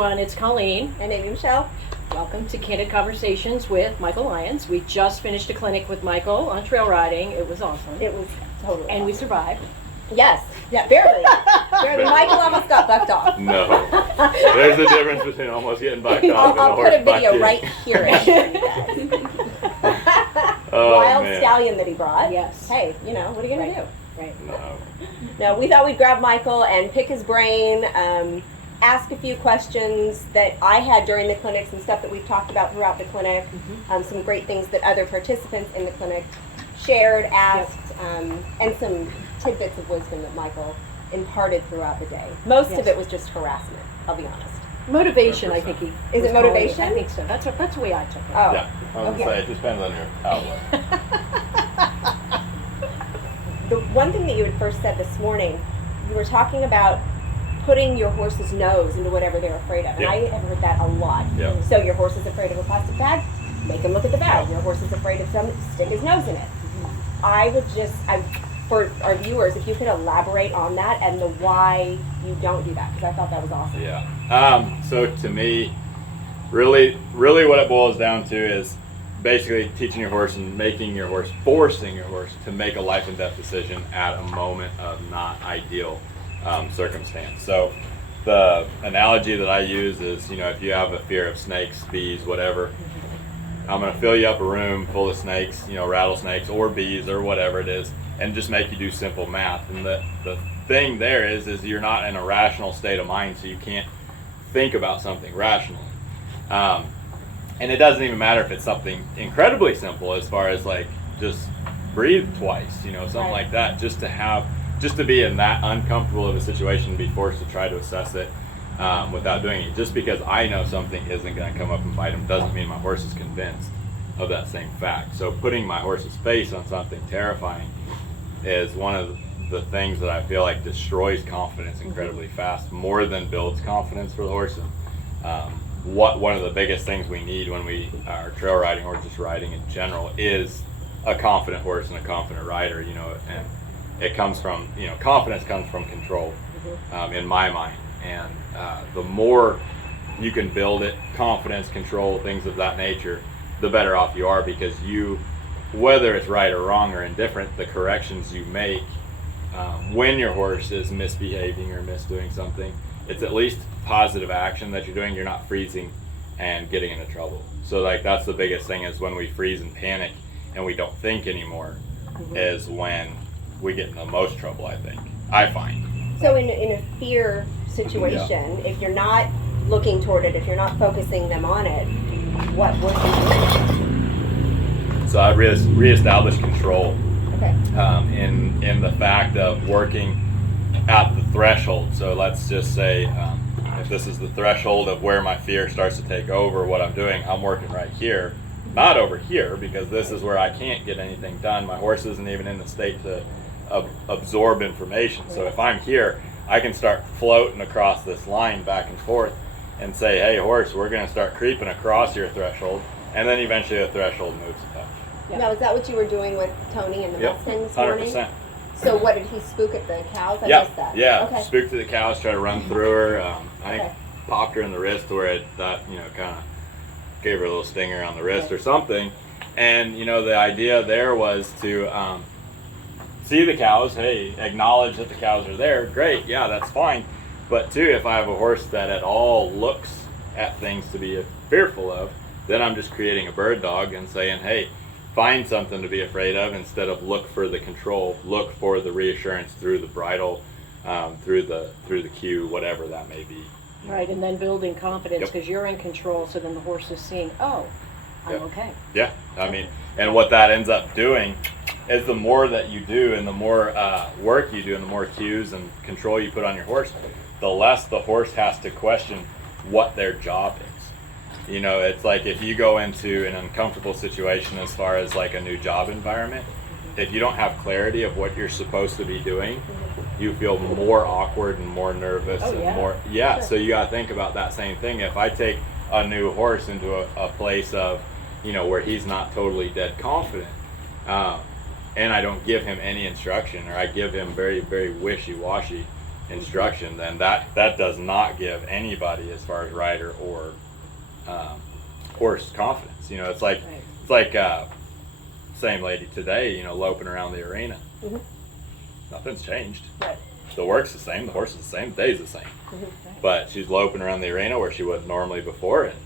everyone, it's Colleen. And AmyMichele. Welcome to Candid Conversations with Michael Lyons. We just finished a clinic with Michael on trail riding. It was awesome. It was totally And awesome. We survived. Yes, yeah, barely. Barely. Michael almost got bucked off. No. There's a difference between almost getting bucked off and a I'll horse put a video bucking. right here. Oh, Wild man. stallion that he brought. Yes. Hey, you know, what are you going to do? Right. No. No, we thought we'd grab Michael and pick his brain, ask a few questions that I had during the clinics and stuff that we've talked about throughout the clinic, some great things that other participants in the clinic shared, asked, and some tidbits of wisdom that Michael imparted throughout the day. Most of it was just harassment, I'll be honest. Motivation, I think he Is was it calling motivation? I think so. That's the way I took it. Oh. Yeah. I was Okay. gonna say, it depends on your outlook. The one thing that you had first said this morning, you were talking about putting your horse's nose into whatever they're afraid of. And Yeah. I have heard that a lot. Yeah. So your horse is afraid of a plastic bag, make him look at the bag. Yeah. Your horse is afraid of something, stick his nose in it. I would just, for our viewers, if you could elaborate on that and the why you don't do that, because I thought that was awesome. Yeah. So to me, really what it boils down to is basically teaching your horse and making your horse, forcing your horse to make a life and death decision at a moment of not ideal circumstance. So the analogy that I use is, if you have a fear of snakes, bees, whatever, I'm going to fill you up a room full of snakes, rattlesnakes or bees or whatever it is, and just make you do simple math. And the thing there is you're not in a rational state of mind, so you can't think about something rationally. And it doesn't even matter if it's something incredibly simple as far as like just breathe twice, something like that, just to be in that uncomfortable of a situation, to be forced to try to assess it without doing it. Just because I know something isn't going to come up and bite him doesn't mean my horse is convinced of that same fact. So putting my horse's face on something terrifying is one of the things that I feel like destroys confidence incredibly fast, more than builds confidence for the horse. And one of the biggest things we need when we are trail riding or just riding in general is a confident horse and a confident rider, and it comes from, confidence comes from control, in my mind. And the more you can build it, confidence, control, things of that nature, the better off you are, because whether it's right or wrong or indifferent, the corrections you make when your horse is misbehaving or misdoing something, it's at least positive action that you're doing. You're not freezing and getting into trouble. So that's the biggest thing, is when we freeze and panic and we don't think anymore, is when we get in the most trouble, I find. So in a fear situation, if you're not looking toward it, if you're not focusing them on it, what would you do? So I reestablish control. Okay. In the fact of working at the threshold. So let's just say if this is the threshold of where my fear starts to take over what I'm doing, I'm working right here, not over here, because this is where I can't get anything done. My horse isn't even in the state to absorb information. So if I'm here, I can start floating across this line back and forth and say, hey horse, we're going to start creeping across your threshold, and then eventually the threshold moves a touch. Yeah. Now, is that what you were doing with Tony and the Mustang this morning? 100%. So what, did he spook at the cows? I Yeah, missed that. yeah. Okay. Spooked to the cows, tried to run through her. I think Okay. popped her in the wrist where it kind of gave her a little stinger on the wrist or something. And the idea there was to see the cows. Hey, acknowledge that the cows are there. Great, yeah, that's fine. But two, if I have a horse that at all looks at things to be fearful of, then I'm just creating a bird dog and saying, hey, find something to be afraid of instead of look for the control. Look for the reassurance through the bridle, through the cue, whatever that may be. Right, and then building confidence, Yep. because you're in control, so then the horse is seeing, oh, I'm Yep. okay. Yeah, and what that ends up doing is the more that you do and the more work you do and the more cues and control you put on your horse, the less the horse has to question what their job is. It's like if you go into an uncomfortable situation as far as like a new job environment, if you don't have clarity of what you're supposed to be doing, you feel more awkward and more nervous Sure. So you got to think about that same thing. If I take a new horse into a place of where he's not totally dead confident, and I don't give him any instruction, or I give him very, very wishy-washy, instruction, then that does not give anybody, as far as rider or horse, confidence. It's like Right. it's like same lady today, loping around the arena. Mm-hmm. Nothing's changed. Right. The work's the same, the horse is the same, the day's the same. Mm-hmm. But she's loping around the arena where she would normally before, and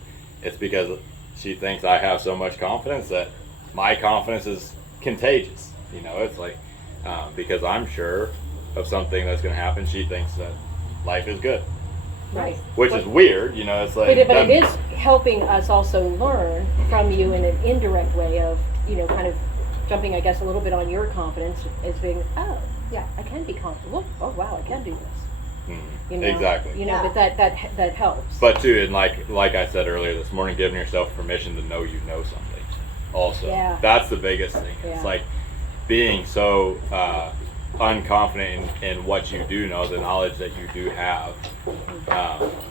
it's because she thinks I have so much confidence that my confidence is contagious. It's like because I'm sure of something that's going to happen, she thinks that life is good, Right. which is weird. It's like. But it is helping us also learn from you in an indirect way of, kind of jumping, I guess, a little bit on your confidence as being, oh, yeah, I can be confident. Look, oh, wow, I can do this. Exactly. Yeah. But that helps. But too, and like I said earlier this morning, giving yourself permission to know you know something. Also, Yeah. that's the biggest thing. Yeah. It's like being so unconfident in what you do know, the knowledge that you do have.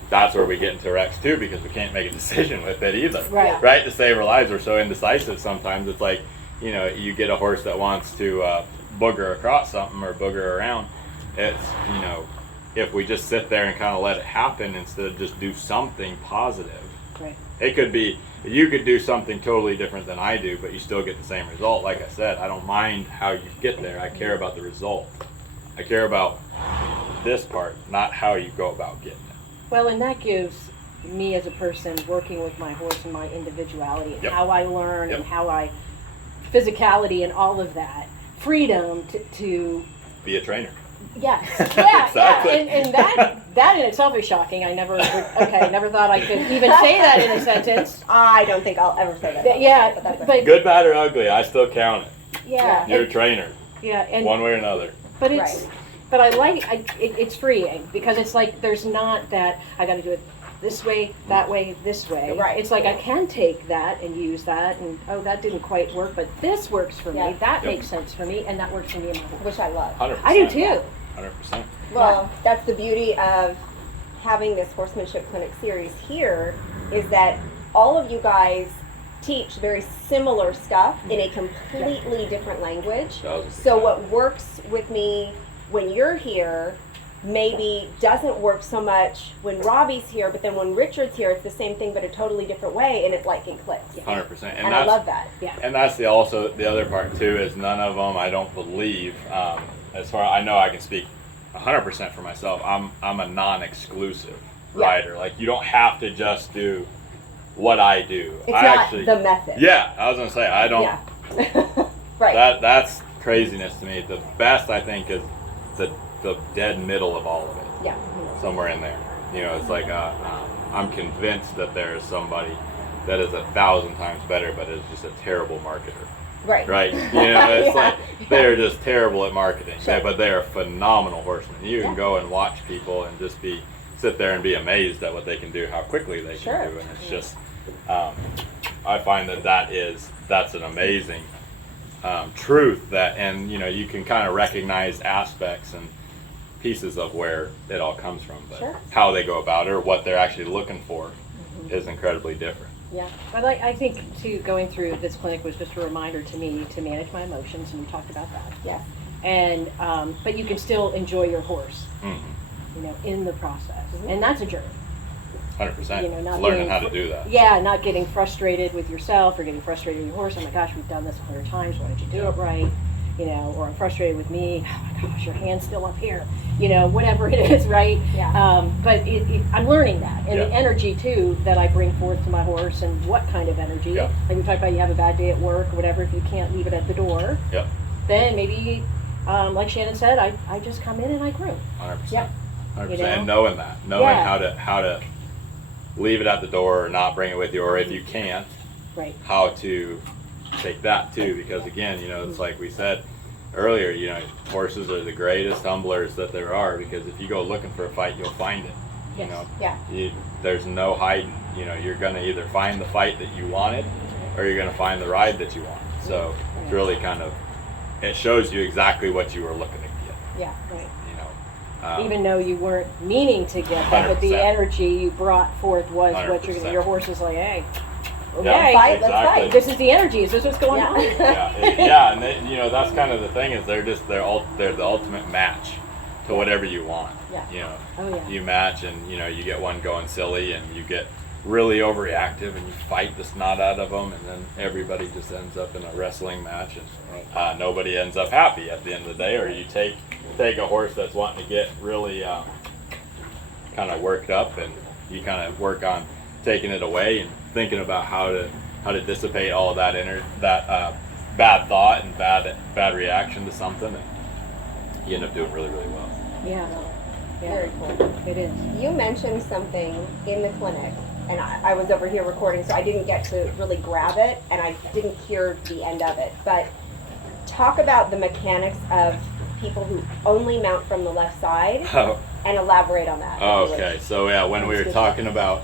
That's where we get into wrecks too, because we can't make a decision with it either. Right. Right. To save our lives, we're so indecisive sometimes. It's like, you get a horse that wants to booger across something or booger around. It's, if we just sit there and kind of let it happen instead of just do something positive. Right. It could be, you could do something totally different than I do, but you still get the same result. Like I said, I don't mind how you get there. I care about the result. I care about this part, not how you go about getting it. Well, and that gives me as a person working with my horse and my individuality and Yep. how I learn Yep. and how I, physicality and all of that, freedom to Be a trainer. yes, yeah, Exactly. yeah, and that in itself is shocking. I never thought I could even say that in a sentence. I don't think I'll ever say that. Yeah, But that's but Good, bad, or ugly, I still count it. yeah, You're a and, trainer, yeah, and one way or another. but it's Right. but it's freeing because it's like there's not that I got to do it this way, that way, this way. Right. It's like I can take that and use that, and oh, that didn't quite work, but this works for Yeah. me. That Yep. makes sense for me, and that works for me and my horse. which I love. 100%. I do too. 100%. Well, that's the beauty of having this Horsemanship Clinic Series here, is that all of you guys teach very similar stuff in a completely different language. So what works with me when you're here maybe doesn't work so much when Robbie's here, but then when Richard's here, it's the same thing but a totally different way, and it clicks. 100%. And I love that. Yeah. And that's the other part too, is none of them, I don't believe, as far I know, I can speak 100% for myself. I'm a non-exclusive Yeah. rider. Like, you don't have to just do what I do. It's I not actually, the method. yeah, I was gonna say I don't. Yeah. Right. That's craziness to me. The best, I think, is the dead middle of all of it. Yeah. Somewhere in there. It's like I'm convinced that there is somebody that is 1,000 times better, but is just a terrible marketer. Right. Right? It's Yeah. like they're just terrible at marketing, Sure. but they are phenomenal horsemen. You can Yeah. go and watch people and just sit there and be amazed at what they can do, how quickly they Sure. can do, and it's just I find that's an amazing truth that, and you can kind of recognize aspects and pieces of where it all comes from, but Sure. how they go about it or what they're actually looking for is incredibly different. Yeah, but I think too, going through this clinic was just a reminder to me to manage my emotions, and we talked about that. Yes. And but you can still enjoy your horse, Mm-hmm. in the process, Mhm. and that's a journey. 100%. Not Learning being how to do that. Yeah, not getting frustrated with yourself or getting frustrated with your horse. Oh my gosh, we've done this 100 times. Why did you do it right? Or I'm frustrated with me. Oh my gosh, your hand's still up here. Whatever it is, right? Yeah. But I'm learning that, and Yeah. the energy too that I bring forth to my horse, and what kind of energy. Yeah. Like we talked about, you have a bad day at work or whatever. If you can't leave it at the door, Yep. then maybe, like Shannon said, I just come in and I groom. 100%. Yep. 100%. And knowing Yeah. how to leave it at the door or not bring it with you, or if you can't, Right. how to take that too, because again, it's like we said earlier, horses are the greatest humblers that there are, because if you go looking for a fight, you'll find it. Yes. Yeah. There's no hiding. You're going to either find the fight that you wanted, or you're going to find the ride that you want. So it's really it shows you exactly what you were looking to get. Yeah. Right. Even Even though you weren't meaning to get that, but the 100%. energy you brought forth was what 100%. your horse is like, hey, okay, Yeah, Fight, let's exactly. fight. this is the energy. Is this what's going Yeah. on? yeah, and they, that's kind of the thing, is they're the ultimate match. to whatever you want. Yeah. You know, Oh, yeah. you match, and you know, you get one going silly, and you get really overreactive, and you fight the snot out of them, and then everybody just ends up in a wrestling match, and nobody ends up happy at the end of the day. Or you take a horse that's wanting to get really kind of worked up, and you kind of work on taking it away and thinking about how to dissipate all of that bad thought and bad reaction to something, and you end up doing really, really well. Yeah. Very cool. It is. You mentioned something in the clinic, and I was over here recording, so I didn't get to really grab it, and I didn't hear the end of it. But talk about the mechanics of people who only mount from the left side, and elaborate on that. Okay, so yeah, when we were talking about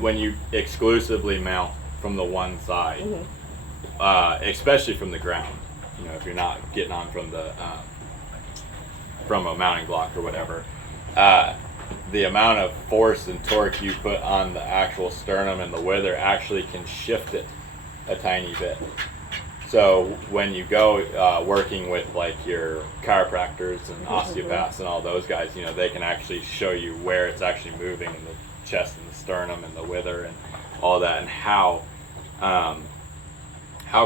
when you exclusively mount from the one side, especially from the ground, you know, if you're not getting on from the from a mounting block or whatever, the amount of force and torque you put on the actual sternum and the wither actually can shift it a tiny bit. So when you go working with like your chiropractors and osteopaths and all those guys, you know, they can actually show you where it's actually moving in the chest and the sternum and the wither and all that, and how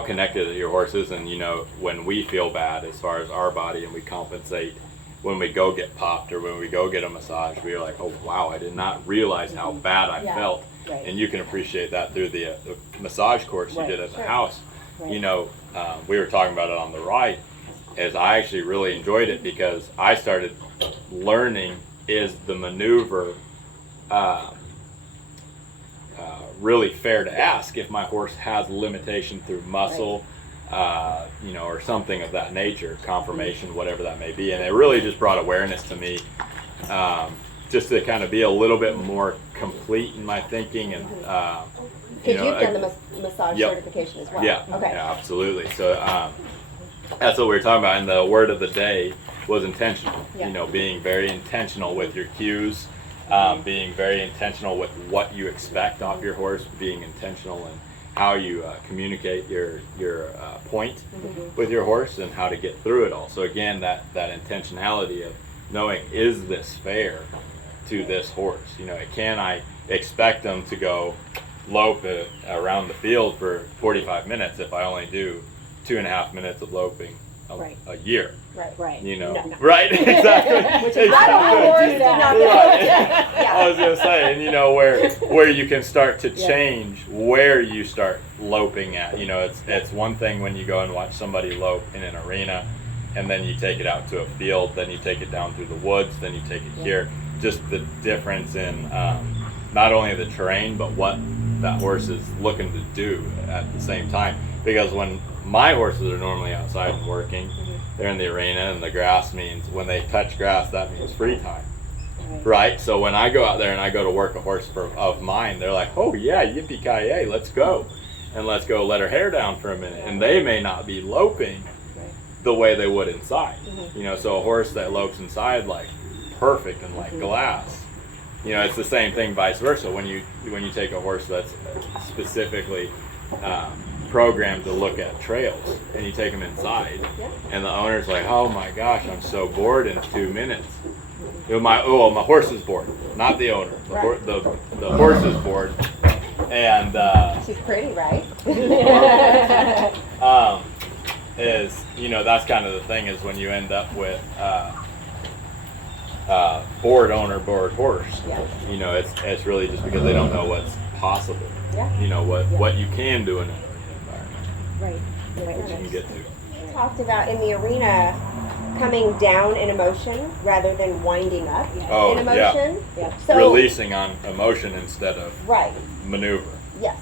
connected your horse is. And you know, when we feel bad as far as our body and we compensate, when we go get popped or when we go get a massage, we're like, oh wow, I did not realize how bad I felt. Right. And you can appreciate that through the massage course you did at the house. Right. You know, we were talking about it on the ride, as I actually really enjoyed it because I started learning, is the maneuver really fair to ask if my horse has limitation through muscle, you know, or something of that nature, conformation, whatever that may be. And it really just brought awareness to me, just to kind of be a little bit more complete in my thinking. And Because you've done the massage certification as well. Yeah, okay. Yeah, absolutely. So that's what we were talking about. And the word of the day was intentional. Yeah. You know, being very intentional with your cues, being very intentional with what you expect off your horse, being intentional in how you communicate your point with your horse and how to get through it all. So again, that intentionality of knowing, is this fair to this horse? You know, can I expect them to go lope around the field for 45 minutes if I only do 2.5 minutes of loping a year? Right. You know, No. right? Exactly. Which is I don't know horse did not do Right. I was gonna say, and you know where you can start to change where you start loping at. You know, it's one thing when you go and watch somebody lope in an arena, and then you take it out to a field, then you take it down through the woods, then you take it here. Just the difference in not only the terrain, but what that horse is looking to do at the same time. Because when my horses are normally outside and working, they're in the arena, and the grass means, when they touch grass, that means free time. Right? So when I go out there and I go to work a horse of mine, they're like, oh yeah, yippee-ki-yay, let's go. And let's go let her hair down for a minute. And they may not be loping the way they would inside. You know, so a horse that lopes inside, like perfect and like glass, you know, it's the same thing vice versa. When you take a horse that's specifically programmed to look at trails, and you take them inside, and the owner's like, oh my gosh, I'm so bored in 2 minutes. You know, my horse is bored, not the owner. The horse is bored, and She's pretty, right? is, you know, that's kind of the thing, is when you end up with bored owner, bored horse. You know, it's really just because they don't know what's possible. You know, what you can do in an environment. What you can get to. You talked about in the arena coming down in emotion rather than winding up in emotion. So, releasing on emotion instead of maneuver. Yes.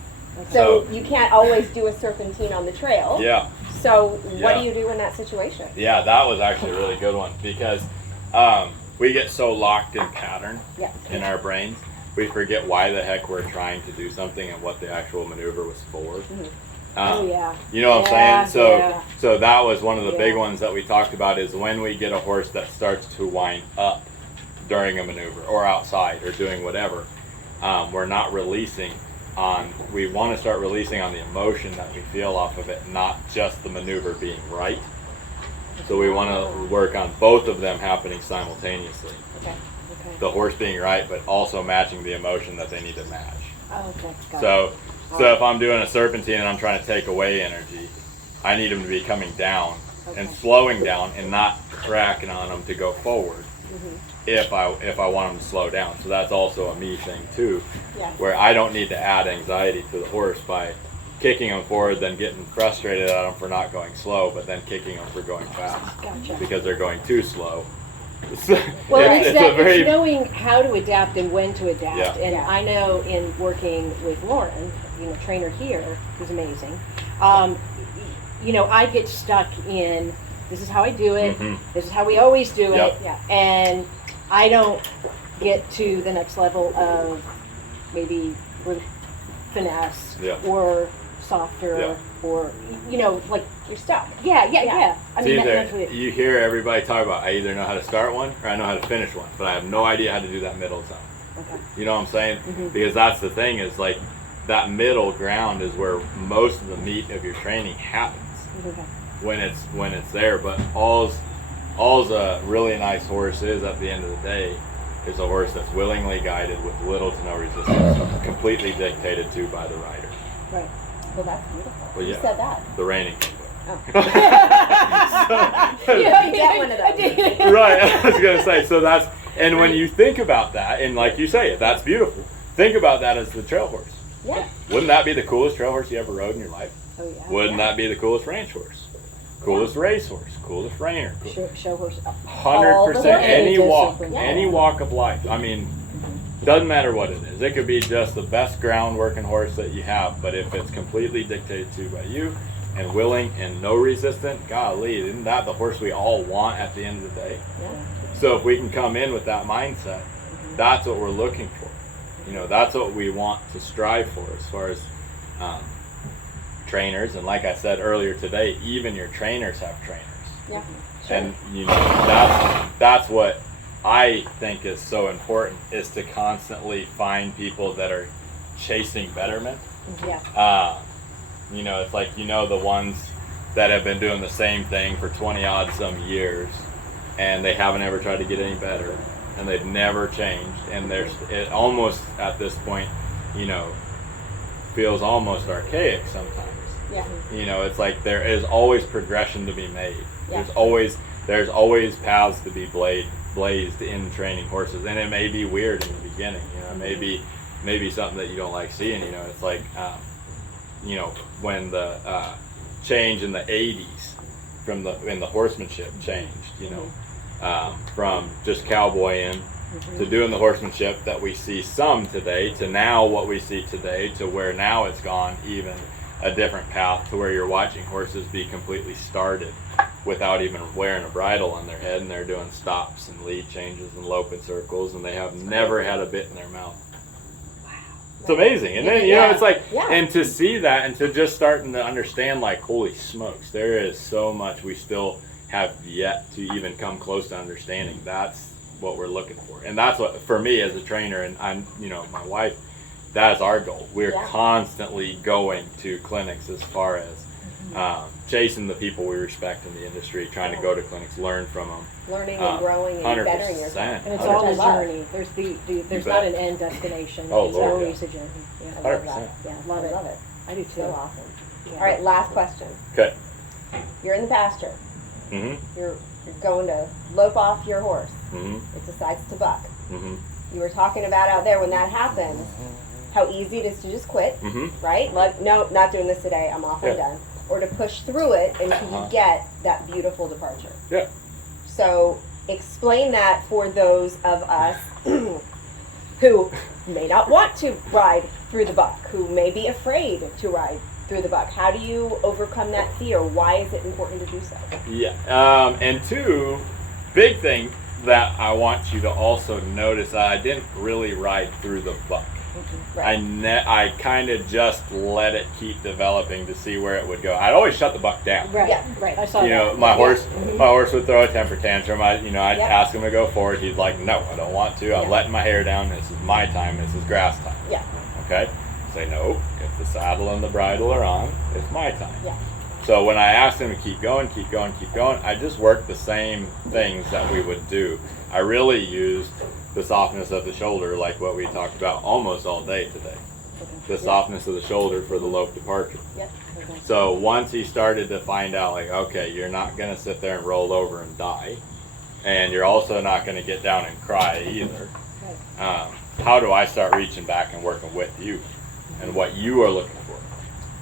So you can't always do a serpentine on the trail. Yeah. So what do you do in that situation? Yeah, that was actually a really good one, because we get so locked in pattern in our brains, we forget why the heck we're trying to do something and what the actual maneuver was for. You know what I'm saying? So that was one of the big ones that we talked about, is when we get a horse that starts to wind up during a maneuver or outside or doing whatever, we're not releasing on, we want to start releasing on the emotion that we feel off of it, not just the maneuver being right. So we want to work on both of them happening simultaneously. Okay. Okay. The horse being right, but also matching the emotion that they need to match. Oh, okay. Got it. So if I'm doing a serpentine and I'm trying to take away energy, I need them to be coming down and slowing down and not cracking on them to go forward. If I want them to slow down. So that's also a me thing too, where I don't need to add anxiety to the horse by kicking them forward, then getting frustrated at them for not going slow, but then kicking them for going fast Gotcha. because they're going too slow. Well, it's a very it's knowing how to adapt and when to adapt. Yeah. And I know in working with Lauren, trainer here, who's amazing, I get stuck in, this is how I do it, this is how we always do it, and I don't get to the next level of maybe finesse or softer or, like, You're stuck. yeah. I mean, It's either, you hear everybody talk about, I either know how to start one or I know how to finish one, but I have no idea how to do that middle zone. Okay. You know what I'm saying? Because that's the thing, is like that middle ground is where most of the meat of your training happens when it's there. But all's a really nice horse is at the end of the day is a horse that's willingly guided with little to no resistance, completely dictated to by the rider. Right. Well, that's beautiful. Well, You said that. The reining. Oh. So- You get one of those. Right, I was gonna say, so that's, and when you think about that, and like you say, that's beautiful. Think about that as the trail horse. Yeah. Wouldn't that be the coolest trail horse you ever rode in your life? Oh, yeah. Wouldn't that be the coolest ranch horse? Coolest race horse, coolest reiner. Show horse. 100%, any discipline. any walk of life. I mean, doesn't matter what it is. It could be just the best ground working horse that you have, but if it's completely dictated to by you and willing and no resistant, golly, isn't that the horse we all want at the end of the day? Yeah. So if we can come in with that mindset, that's what we're looking for. That's what we want to strive for as far as trainers. And like I said earlier today, even your trainers have trainers. Yeah. Sure. And that's what I think is so important, is to constantly find people that are chasing betterment. Yeah. It's like, the ones that have been doing the same thing for 20 odd some years and they haven't ever tried to get any better and they've never changed, and it almost at this point, feels almost archaic sometimes. Yeah. It's like there is always progression to be made. Yeah. There's always paths to be blazed in training horses, and it may be weird in the beginning. Maybe something that you don't like seeing. It's like when the change in the 80s in the horsemanship changed. From just cowboying to doing the horsemanship that we see some today, to now what we see today, to where now it's gone even a different path, to where you're watching horses be completely started without even wearing a bridle on their head, and they're doing stops and lead changes and loping circles, and they have never had a bit in their mouth. It's amazing. And then, it's like, and to see that and to just starting to understand, like, holy smokes, there is so much we still have yet to even come close to understanding. That's what we're looking for. And that's what, for me as a trainer, and I'm, my wife, that's our goal. We're constantly going to clinics as far as chasing the people we respect in the industry, trying to go to clinics, learn from them. Learning and growing and bettering 100%. yourself. And it's all a 100%. journey. There's not an end destination. Oh, it's Lord, always a journey. Yeah, I love 100%. that. Yeah, I love it. love it. I do too. So awesome. Yeah. All right, last question. Okay. You're in the pasture. Mm-hmm. You're going to lope off your horse. Mm-hmm. It decides to buck. Mm-hmm. You were talking about out there when that happens, how easy it is to just quit, Mm-hmm. right? Like, no, not doing this today. I'm off. I'm done. Or to push through it until you get that beautiful departure. Yeah. So explain that for those of us who may not want to ride through the buck, who may be afraid to ride through the buck. How do you overcome that fear? Why is it important to do so? Yeah. And two, big thing that I want you to also notice, I didn't really ride through the buck. Right. I kind of just let it keep developing to see where it would go. I'd always shut the buck down. Right, Yeah. right. I saw that. My horse would throw a temper tantrum. I'd Yep. ask him to go forward. He's like, no, I don't want to. I'm Yeah. letting my hair down. This is my time. This is grass time. Yeah. Okay? Say, no, if the saddle and the bridle are on, it's my time. Yeah. So when I asked him to keep going, I just worked the same things that we would do. I really used the softness of the shoulder, like what we talked about almost all day today. The softness of the shoulder for the lope departure. Yep. Okay. So once he started to find out, like, okay, you're not going to sit there and roll over and die, and you're also not going to get down and cry either. How do I start reaching back and working with you and what you are looking for?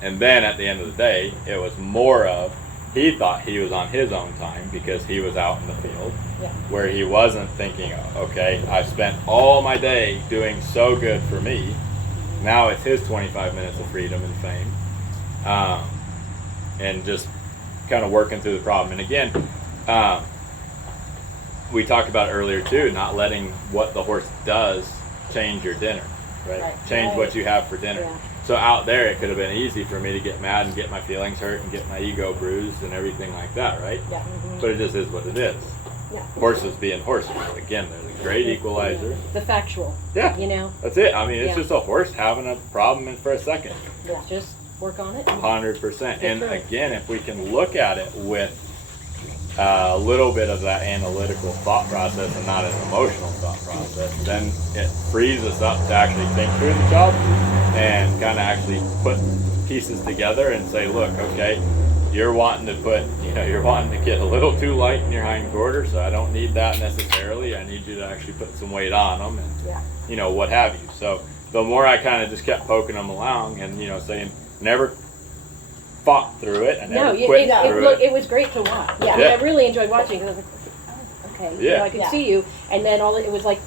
And then at the end of the day, it was more of, he thought he was on his own time because he was out in the field, where he wasn't thinking, okay, I've spent all my day doing so good for me. Now it's his 25 minutes of freedom and fame. And just kind of working through the problem. And again, we talked about earlier too, not letting what the horse does change your dinner, right? Change what you have for dinner. Yeah. So out there, it could have been easy for me to get mad and get my feelings hurt and get my ego bruised and everything like that, right? Yeah. But it just is what it is. Yeah. Horses being horses. Again, they're the great equalizer. The factual. Yeah. You know? That's it. I mean, it's just a horse having a problem for a second. Yeah. Just work on it. 100%. And right. again, if we can look at it with a little bit of that analytical thought process and not an emotional thought process, then it frees us up to actually think through the job and kind of actually put pieces together and say, look, okay, you're wanting to get a little too light in your hind quarter, so I don't need that necessarily. I need you to actually put some weight on them and, what have you. So the more I kind of just kept poking them along and, saying, never fought through it. I never quit through it. It was great to watch. Yeah. I mean, I really enjoyed watching because I was like, oh, okay, Yeah. I could see you, and then it was like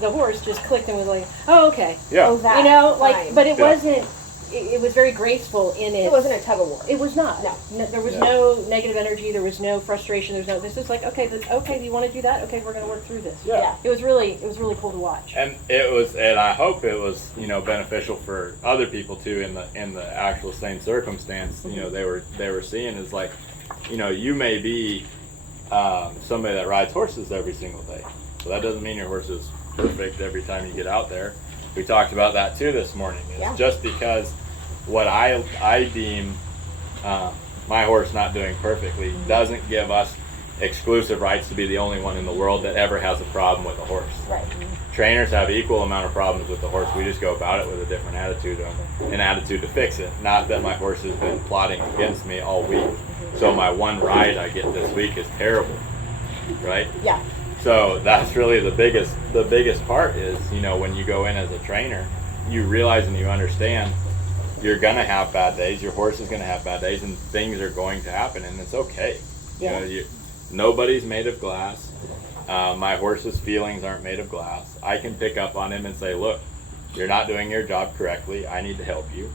the horse just clicked and was like, oh, okay, Yeah. Oh, that. Fine. but it Yeah. wasn't. It was very graceful in it. It wasn't a tug of war. It was not. No. There was no negative energy. There was no frustration. This is like, okay, do you want to do that? Okay, we're going to work through this. Yeah. It was really cool to watch. And I hope it was, beneficial for other people too in the actual same circumstance. Mm-hmm. They were seeing is like, you may be somebody that rides horses every single day. So that doesn't mean your horse is perfect every time you get out there. We talked about that too this morning. It's just because what I deem my horse not doing perfectly doesn't give us exclusive rights to be the only one in the world that ever has a problem with a horse. Right. Trainers have equal amount of problems with the horse. We just go about it with a different attitude, an attitude to fix it. Not that my horse has been plotting against me all week. So my one ride I get this week is terrible, right? Yeah. So that's really the biggest part is, when you go in as a trainer, you realize and you understand you're going to have bad days, your horse is going to have bad days, and things are going to happen, and it's okay. Yeah. Nobody's made of glass. My horse's feelings aren't made of glass. I can pick up on him and say, look, you're not doing your job correctly. I need to help you,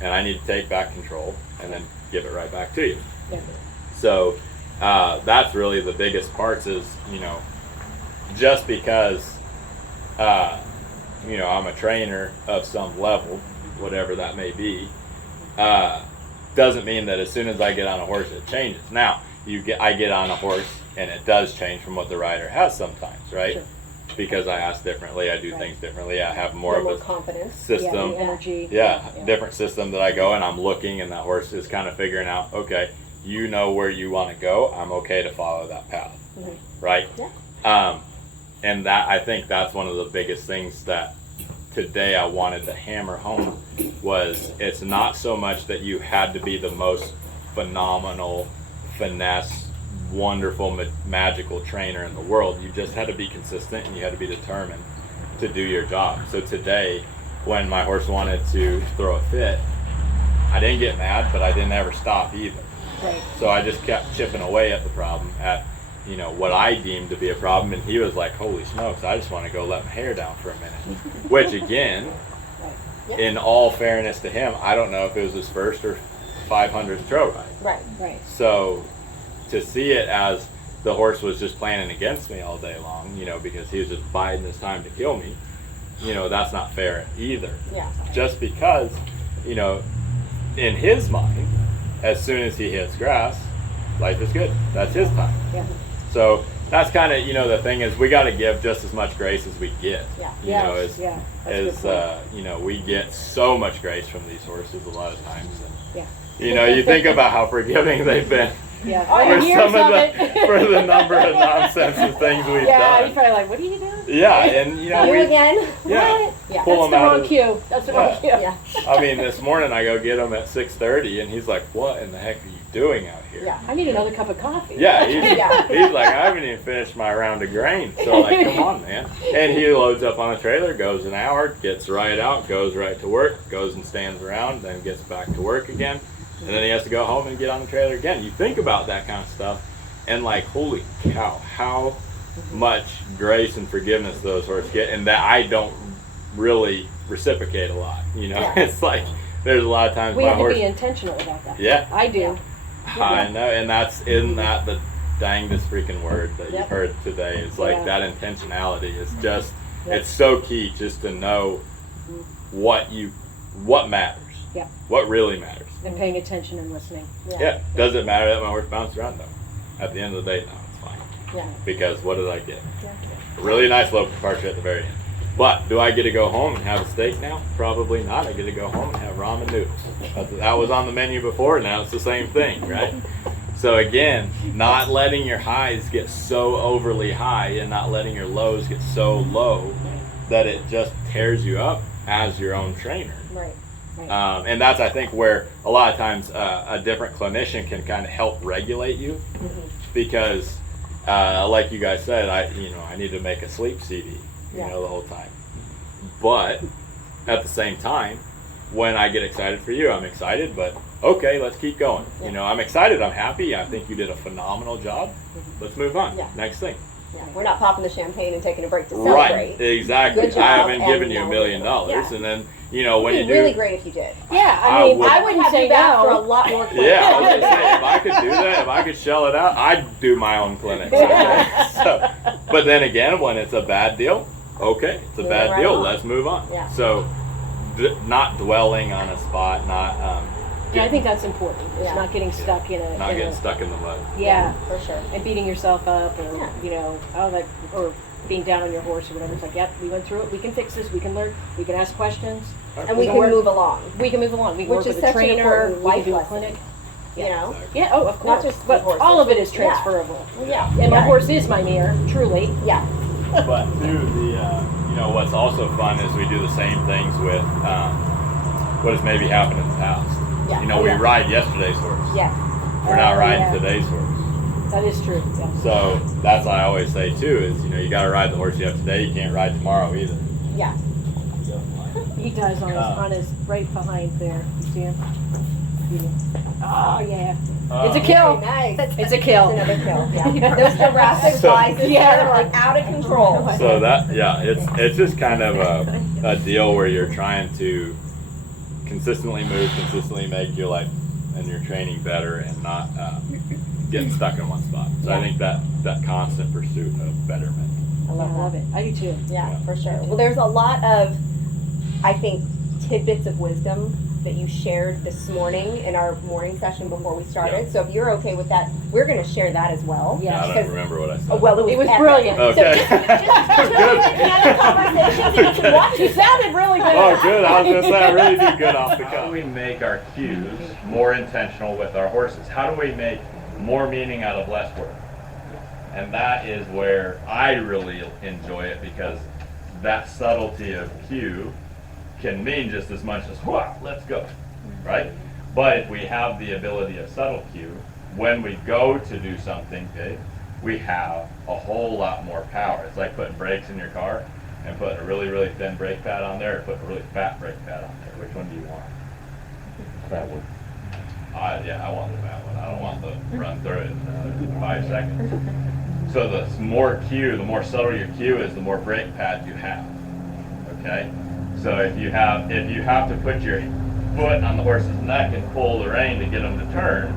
and I need to take back control and then give it right back to you. Yeah. So that's really the biggest parts is, just because, I'm a trainer of some level, whatever that may be, doesn't mean that as soon as I get on a horse, it changes. Now, I get on a horse and it does change from what the rider has sometimes, right? Sure. Because I ask differently, I do things differently, I have more of a confidence. system. The energy. Different system that I go and I'm looking and that horse is kind of figuring out, okay, you know where you want to go, I'm okay to follow that path, right? Yeah. And that, I think that's one of the biggest things that today I wanted to hammer home was it's not so much that you had to be the most phenomenal, finesse, wonderful, magical trainer in the world. You just had to be consistent and you had to be determined to do your job. So today, when my horse wanted to throw a fit, I didn't get mad, but I didn't ever stop either. Right. So I just kept chipping away at the problem, at what I deemed to be a problem, and he was like, holy smokes, I just want to go let my hair down for a minute. Which again, in all fairness to him, I don't know if it was his first or 500th trail ride. Right. So to see it as the horse was just planning against me all day long, because he was just biding his time to kill me, that's not fair either. Yeah. Just because, in his mind, as soon as he hits grass, life is good. That's his time. Yeah. So that's kind of, the thing is we got to give just as much grace as we get. Yeah. We get so much grace from these horses a lot of times. And, You know, you think about how forgiving they've been Yeah. for Years some of of the it. for the number of nonsense and things we've Yeah, he's done. probably like, what are you doing? Yeah, and you know You we again? yeah What? Yeah. pull That's them the out wrong of. cue. That's the wrong cue. Yeah. I mean, this morning I go get him at 6:30, and he's like, "What in the heck are you doing out here?" Yeah. Yeah, I need another cup of coffee. yeah, he's, Yeah. he's like, "I haven't even finished my round of grain." So like, come on, man. And he loads up on the trailer, goes an hour, gets right out, goes right to work, goes and stands around, then gets back to work again, and then he has to go home and get on the trailer again. You think about that kind of stuff, and like, holy cow, how much grace and forgiveness those horses get, and that I don't really reciprocate a lot. You know, Yeah. it's like there's a lot of times We my have to horse. be intentional about that. Yeah, I do. I know, and isn't that the dangest freaking word that Yep. you've heard today? It's like Yeah. that intentionality is just, Yep. it's so key just to know what matters. Yeah. What really matters. And paying attention and listening. Yeah. Does it matter that my horse bounced around? No. At the end of the day, no, it's fine. Yeah. Because what did I get? Yeah. A really nice low departure at the very end. But do I get to go home and have a steak now? Probably not. I get to go home and have ramen noodles. That was on the menu before. Now it's the same thing, right? So again, not letting your highs get so overly high and not letting your lows get so low that it just tears you up as your own trainer. Right. And that's, I think, where a lot of times a different clinician can kind of help regulate you, because, like you guys said, I need to make a sleep CD, the whole time. But at the same time, when I get excited for you, I'm excited, but okay, let's keep going. You know, I'm excited, I'm happy, I think you did a phenomenal job. Let's move on. Yeah. Next thing. Yeah. We're not popping the champagne and taking a break to celebrate. Right, exactly. Good job, I haven't and given you $1 million, yeah. and then, when you It'd do. be really great if you did. Yeah, I I mean, would- I wouldn't have say you back for a no. lot more. Yeah, I was gonna say, if I could do that, if I could shell it out, I'd do my own clinic. So, but then again, when it's a bad deal, okay, it's a Move bad right deal. on. Let's move on. Yeah. So, not dwelling on a spot, not Yeah, I think that's important. It's Yeah. not getting stuck in a. not in getting a- stuck in the mud. Yeah, for sure. and beating yourself up, or Yeah. or being down on your horse or whatever. It's like, yep, we went through it. We can fix this. We can learn. We can ask questions. And we can can work- move along. We can move along. We can Which work is with a such an trainer. important We can life do a lesson. clinic. You know. Exactly. Yeah. Oh, of course. Not just but the horses. all of it is Yeah. transferable. Well, yeah. And my Right. horse is my mirror, truly. Yeah. But too, what's also fun is we do the same things with what has maybe happened in the past. Yeah. We Yeah. ride yesterday's horse. Yes. We're not Oh, riding yeah. today's horse. That is true. Yeah. So that's what I always say too, is you got to ride the horse you have today. You can't ride tomorrow either. Yeah. He does on his right behind there. You see him? Oh yeah. It's a kill. Very nice. It's a kill. It's another kill. Yeah. Those Jurassic So- slices Yeah. are like out of control. So it's just kind of a deal where you're trying to consistently move, consistently make your life and your training better, and not get stuck in one spot. So I think that constant pursuit of betterment. I love I that. love it. I do too. Yeah, for sure. Well, there's a lot of, I think, tidbits of wisdom that you shared this morning in our morning session before we started. Yeah. So if you're okay with that, we're going to share that as well. Yeah. I don't Because- remember what I said. Oh, well, it was, epic. brilliant. Okay. So just Good. conversations that you can watch. You sounded really good. Oh, good. I was going to say, I really do good off the How do cuff. we make our cues more intentional with our horses? How do we make more meaning out of less work? And that is where I really enjoy it, because that subtlety of cue can mean just as much as, wow, let's go, right? But if we have the ability of subtle cue, when we go to do something big, we have a whole lot more power. It's like putting brakes in your car and putting a really, really thin brake pad on there, or putting a really fat brake pad on there. Which one do you want? That one. I want the fat one. I don't want the run through it in 5 seconds. So the more cue, the more subtle your cue is, the more brake pad you have. Okay? So if you have to put your foot on the horse's neck and pull the rein to get him to turn,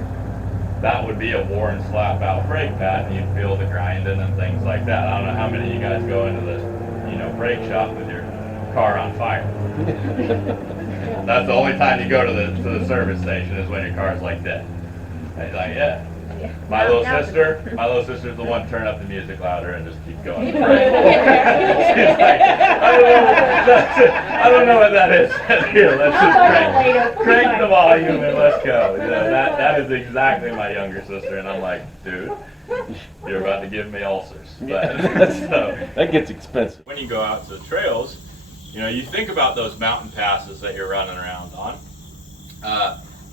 that would be a worn slap out brake pad, and you'd feel the grinding and things like that. I don't know how many of you guys go into the brake shop with your car on fire. That's the only time you go to the service station, is when your car's like that. And it's like, yeah, My little sister's the one turn up the music louder and just keep going. She's like, I don't know what that is. Here, let's just crank the volume and let's go. You know, that is exactly my younger sister, and I'm like, dude, you're about to give me ulcers. But, so, that gets expensive. when you go out to the trails, you know, you think about those mountain passes that you're running around on.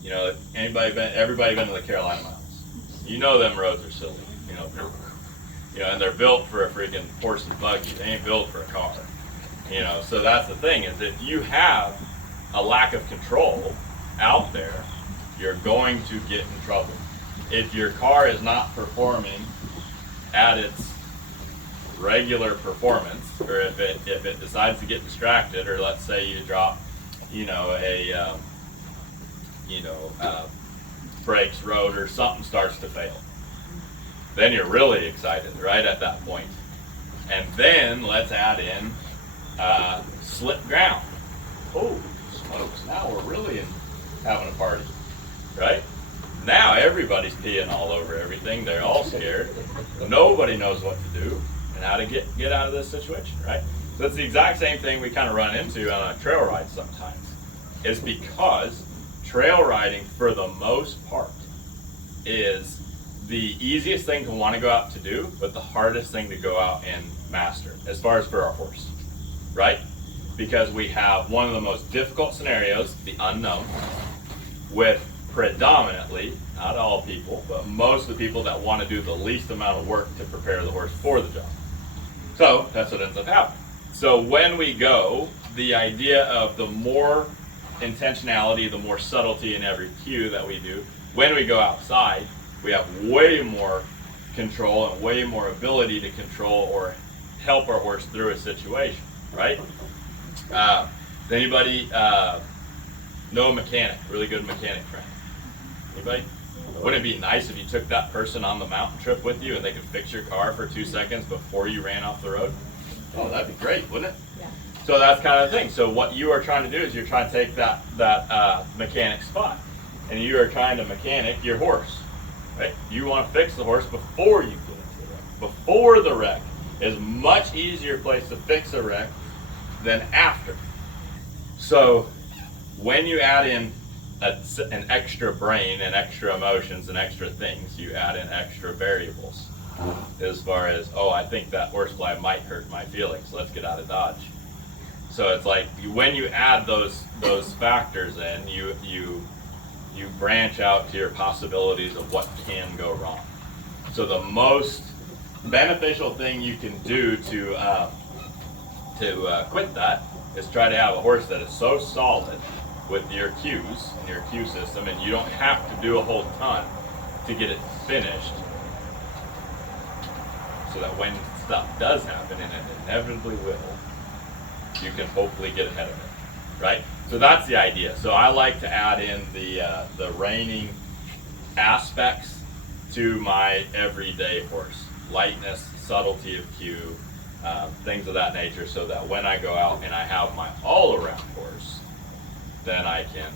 You know, everybody been to the Carolina Mountains? You know them roads are silly. You know, and they're built for a freaking horse and buggy. They ain't built for a car. You know, so that's the thing, is if you have a lack of control out there, you're going to get in trouble. If your car is not performing at its regular performance, or if it decides to get distracted, or let's say you drop, you know, brakes, road, or something starts to fail, then you're really excited right at that point. And then let's add in slip ground. Oh, smokes, now we're really having a party, right? Now everybody's peeing all over everything. They're all scared. Nobody knows what to do and how to get out of this situation, right? So that's the exact same thing we kind of run into on a trail ride sometimes. Is because trail riding, for the most part, is the easiest thing to want to go out to do, but the hardest thing to go out and master, as far as for our horse, right? Because we have one of the most difficult scenarios, the unknown, with predominantly, not all people, but most of the people that want to do the least amount of work to prepare the horse for the job. So that's what ends up happening. So when we go, the idea of the more intentionality, the more subtlety in every cue that we do, when we go outside, we have way more control and way more ability to control or help our horse through a situation, right? Does anybody know a mechanic, really good mechanic friend? Anybody? Wouldn't it be nice if you took that person on the mountain trip with you and they could fix your car for 2 seconds before you ran off the road? Oh, that'd be great, wouldn't it? Yeah. So that's kind of the thing. So what you are trying to do is you're trying to take that mechanic spot, and you are trying to mechanic your horse, right? You want to fix the horse before you get into the wreck. Before the wreck is much easier place to fix a wreck than after. So when you add in an extra brain and extra emotions and extra things, you add in extra variables as far as, oh, I think that horsefly might hurt my feelings, let's get out of Dodge. So it's like when you add those factors in, you branch out to your possibilities of what can go wrong. So the most beneficial thing you can do to quit that is try to have a horse that is so solid with your cues and your cue system, and you don't have to do a whole ton to get it finished, so that when stuff does happen, and it inevitably will, you can hopefully get ahead of it, right? So that's the idea. So I like to add in the reining aspects to my everyday horse. Lightness, subtlety of cue, things of that nature, so that when I go out and I have my all-around horse, then I can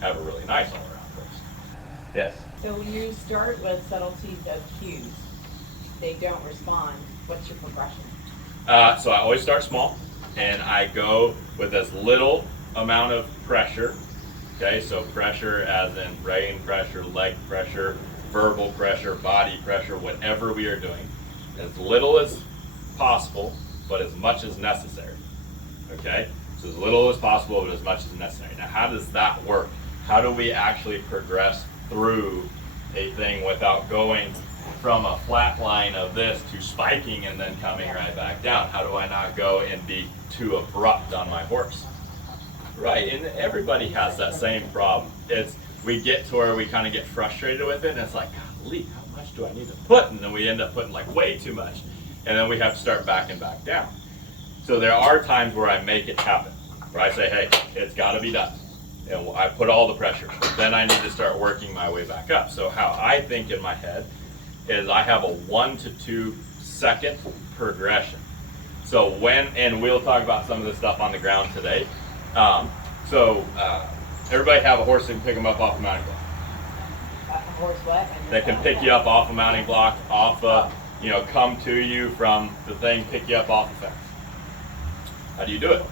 have a really nice all-around horse. Yes? So when you start with subtleties of cues, they don't respond, what's your progression? So I always start small, and I go with as little amount of pressure. Okay, so pressure as in rein pressure, leg pressure, verbal pressure, body pressure, whatever we are doing. As little as possible, but as much as necessary. Okay, so as little as possible, but as much as necessary. Now, how does that work? How do we actually progress through a thing without going from a flat line of this to spiking and then coming right back down? How do I not go and be too abrupt on my horse? Right, and everybody has that same problem. We get to where we kind of get frustrated with it, and it's like, golly, how much do I need to put? And then we end up putting like way too much, and then we have to start backing back down. So there are times where I make it happen, where I say, hey, it's got to be done. And I put all the pressure. Then I need to start working my way back up. So how I think in my head is I have a 1 to 2 second progression. So and we'll talk about some of this stuff on the ground today. Everybody have a horse that can pick them up off the mountain. horse what? that can pick you up off a mounting block, come to you from the thing, pick you up off the fence. How do you do it?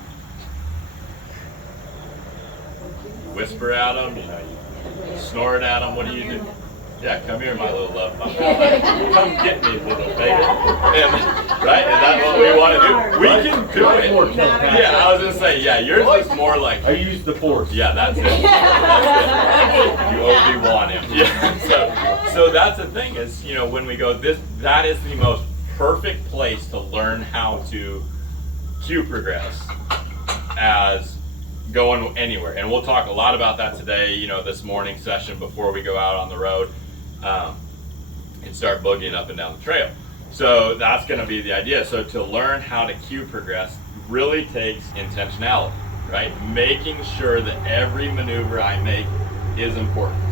You whisper at them, you snort at them. What do you do? Yeah, come here, my little love. Come get me, little baby. And, right? Is that what we want to do? We can do it. Yeah, I was gonna say, yeah, yours is more like. I use the force. Yeah, that's it. That's it. You Obi-Wan him. Yeah. So that's the thing is, when we go that is the most perfect place to learn how to cue progress as going anywhere. And we'll talk a lot about that today, this morning session before we go out on the road and start boogieing up and down the trail. So that's going to be the idea. So to learn how to cue progress really takes intentionality, right? Making sure that every maneuver I make is important,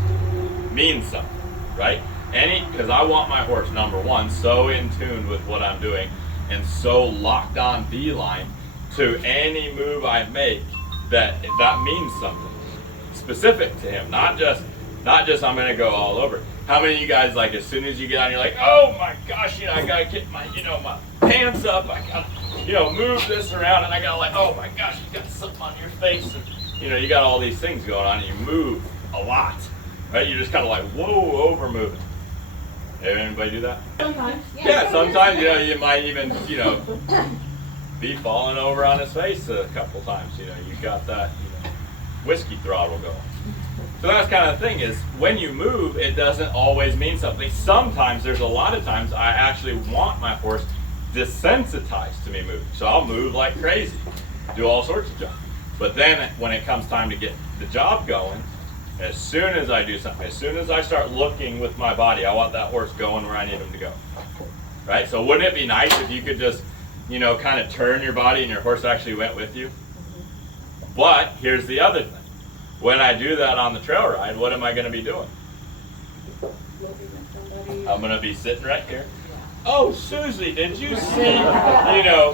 means something, right? Because I want my horse, number one, so in tune with what I'm doing and so locked on beeline to any move I make that means something specific to him, not just I'm going to go all over. How many of you guys, like, as soon as you get on, you're like, oh my gosh, I got to get my, my pants up, I got to, move this around, and I got to, like, oh my gosh, you got something on your face, and, you got all these things going on, and you move a lot, right? You're just kind of like, whoa, over moving. Anybody do that? Sometimes. Yeah, sometimes, you might even, be falling over on his face a couple times, you got that, whiskey throttle going. So that's kind of the thing is when you move, it doesn't always mean something. Sometimes, there's a lot of times I actually want my horse desensitized to me moving. So I'll move like crazy, do all sorts of jobs. But then when it comes time to get the job going, as soon as I do something, as soon as I start looking with my body, I want that horse going where I need him to go. Right? So wouldn't it be nice if you could just, kind of turn your body and your horse actually went with you? But here's the other thing. When I do that on the trail ride, what am I going to be doing? I'm going to be sitting right here. Oh, Susie, did you see,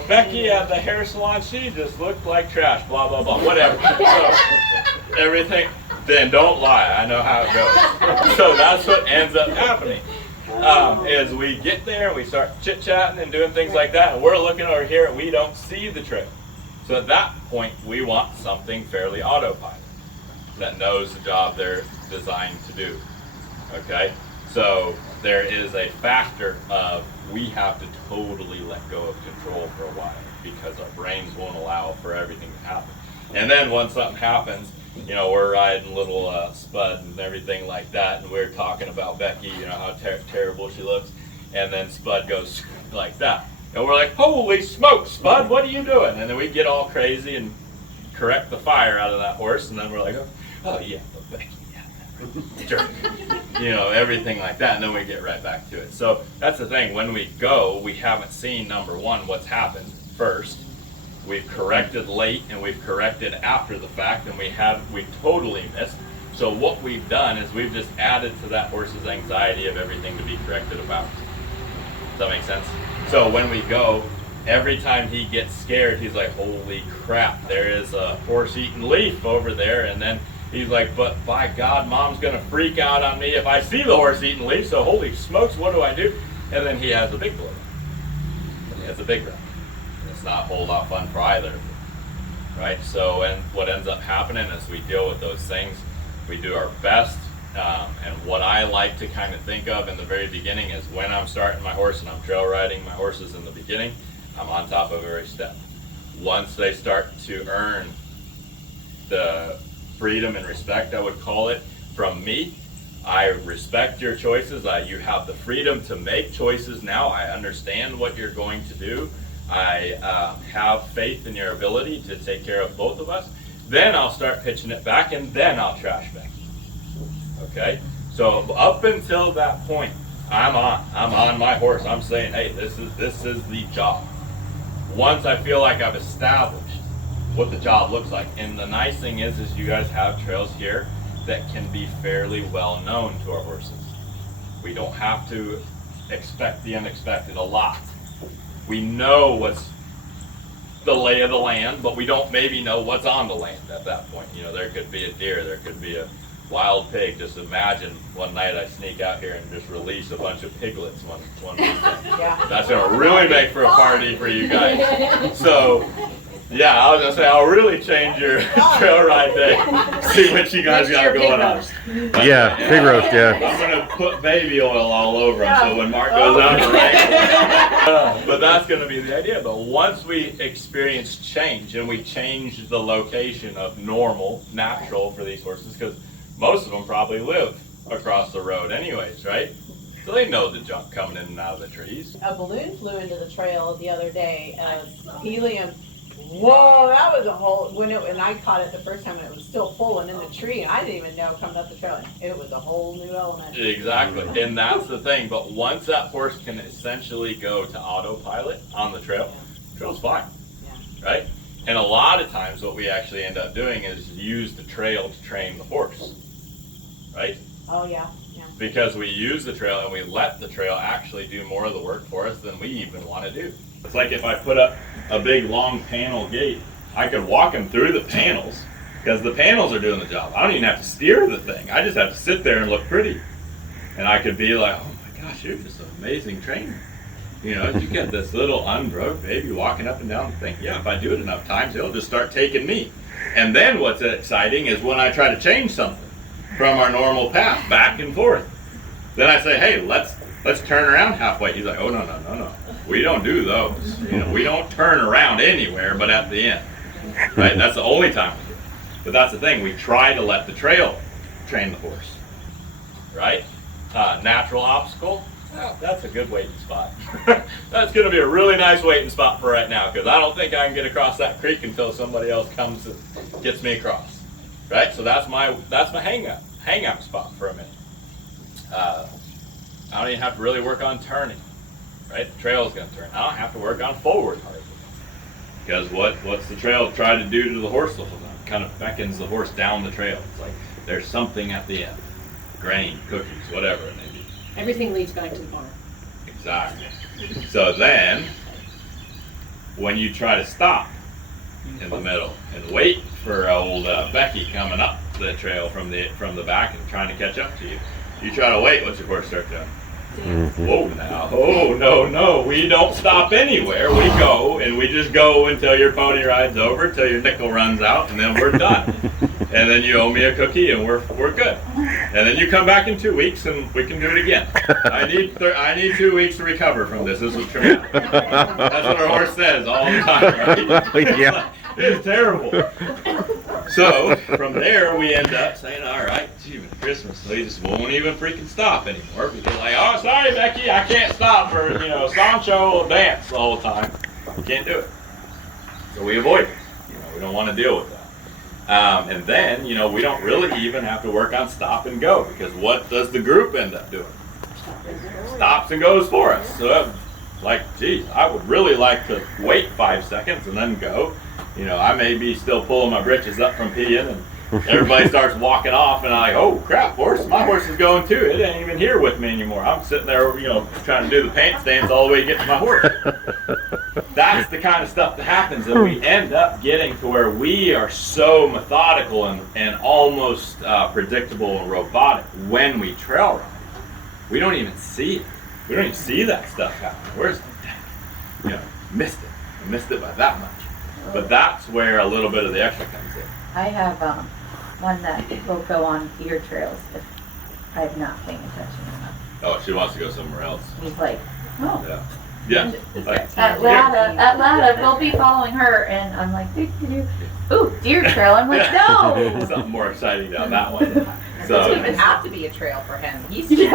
Becky at the hair salon? She just looked like trash, blah, blah, blah, whatever. So, everything, then don't lie. I know how it goes. So that's what ends up happening. Is we get there and we start chit-chatting and doing things like that, and we're looking over here and we don't see the trail. So at that point, we want something fairly autopilot that knows the job they're designed to do. Okay? So there is a factor of we have to totally let go of control for a while because our brains won't allow for everything to happen. And then once something happens, we're riding little Spud and everything like that, and we're talking about Becky, how terrible she looks, and then Spud goes like that. And we're like, holy smokes, Spud, what are you doing? And then we get all crazy and correct the fire out of that horse, and then we're like, oh yeah, but Becky, yeah, jerk. Everything like that, and then we get right back to it. So that's the thing, when we go, we haven't seen, number one, what's happened first. We've corrected late and we've corrected after the fact, and we totally missed. So what we've done is we've just added to that horse's anxiety of everything to be corrected about. Does that make sense? So when we go, every time he gets scared, he's like, holy crap, there is a horse eating leaf over there. And then he's like, but by God, Mom's gonna freak out on me if I see the horse eating leaf, so holy smokes, what do I do? And then he has a big blow. He has a big run. It's not a whole lot fun for either, right? So, and what ends up happening is we deal with those things. We do our best, and what I like to kind of think of in the very beginning is when I'm starting my horse and I'm trail riding my horses in the beginning, I'm on top of every step. Once they start to earn the freedom and respect, I would call it, from me, I respect your choices. You have the freedom to make choices now. I understand what you're going to do. I have faith in your ability to take care of both of us. Then I'll start pitching it back, and then I'll trash back. Okay? So up until that point, I'm on my horse. I'm saying, hey, this is the job. Once I feel like I've established what the job looks like, and the nice thing is you guys have trails here that can be fairly well known to our horses. We don't have to expect the unexpected a lot. We know what's the lay of the land, but we don't maybe know what's on the land at that point. There could be a deer, there could be a wild pig. Just imagine one night I sneak out here and just release a bunch of piglets one weekend. Yeah. That's gonna really make for a party for you guys. So, yeah, I was gonna say, I'll really change your trail ride day. See what you guys got going on. Yeah, pig roast, yeah. I'm gonna put baby oil all over them, so when Mark goes out to race. But that's gonna be the idea. But once we experience change and we change the location of normal, natural for these horses, because most of them probably live across the road anyways, right? So they know the junk coming in and out of the trees. A balloon flew into the trail the other day. Helium. Whoa, that was a whole. When I caught it the first time, it was still full and in the tree, and I didn't even know coming up the trail. It was a whole new element. Exactly, and that's the thing. But once that horse can essentially go to autopilot on the trail, the trail's fine, right? And a lot of times, what we actually end up doing is use the trail to train the horse, right? Oh yeah. Because we use the trail and we let the trail actually do more of the work for us than we even want to do. It's like if I put up a big long panel gate, I could walk them through the panels because the panels are doing the job. I don't even have to steer the thing. I just have to sit there and look pretty. And I could be like, oh my gosh, you're just an amazing trainer. You know, you get this little unbroke baby walking up and down the thing. Yeah, if I do it enough times, he'll just start taking me. And then what's exciting is when I try to change something from our normal path back and forth. Then I say, hey, let's turn around halfway. He's like, oh, no. We don't do those. You know, we don't turn around anywhere but at the end. Right? That's the only time we do it. But that's the thing. We try to let the trail train the horse. Right? Natural obstacle. Well, that's a good waiting spot. That's going to be a really nice waiting spot for right now because I don't think I can get across that creek until somebody else comes and gets me across. Right? So that's my hangout spot for a minute. I don't even have to really work on turning. Right? The trail is going to turn. I don't have to work on forward hardly. Because what's the trail try to do to the horse the whole time? It kind of beckons the horse down the trail. It's like there's something at the end. Grain, cookies, whatever it may be. Everything leads back to the barn. Exactly. So then, when you try to stop in the middle and wait for old Becky coming up the trail from the back and trying to catch up to you, you try to wait. What's your horse start doing? Whoa now, oh no, we don't stop anywhere. We go and we just go until your pony ride's over, until your nickel runs out, and then we're done. And then you owe me a cookie and we're good. And then you come back in 2 weeks and we can do it again. I need 2 weeks to recover from this. This was traumatic. That's what our horse says all the time, right? Yeah. It's terrible. So from there we end up saying, all right, it's even Christmas, so he just won't even freaking stop anymore because like, oh sorry Becky, I can't stop, or Sancho will dance the whole time. Can't do it. So we avoid it. We don't want to deal with that. And then, we don't really even have to work on stop and go because what does the group end up doing? Stops and goes for us. So like, geez, I would really like to wait 5 seconds and then go. I may be still pulling my britches up from peeing and everybody starts walking off and I'm like, oh crap, my horse is going too. It ain't even here with me anymore. I'm sitting there, trying to do the pants dance all the way to get to my horse. That's the kind of stuff that happens, and we end up getting to where we are so methodical and almost predictable and robotic when we trail ride. We don't even see it. We don't even see that stuff happening. Where's missed it. I missed it by that much. But that's where a little bit of the extra comes in. I have one that will go on deer trails if I'm not paying attention enough. Oh, she wants to go somewhere else. He's like, oh. Yeah. Like, Atlanta, we'll be following her, and I'm like, ooh, deer trail. I'm like, no. Something more exciting down that one. It So, doesn't even have to be a trail for him. He's yeah.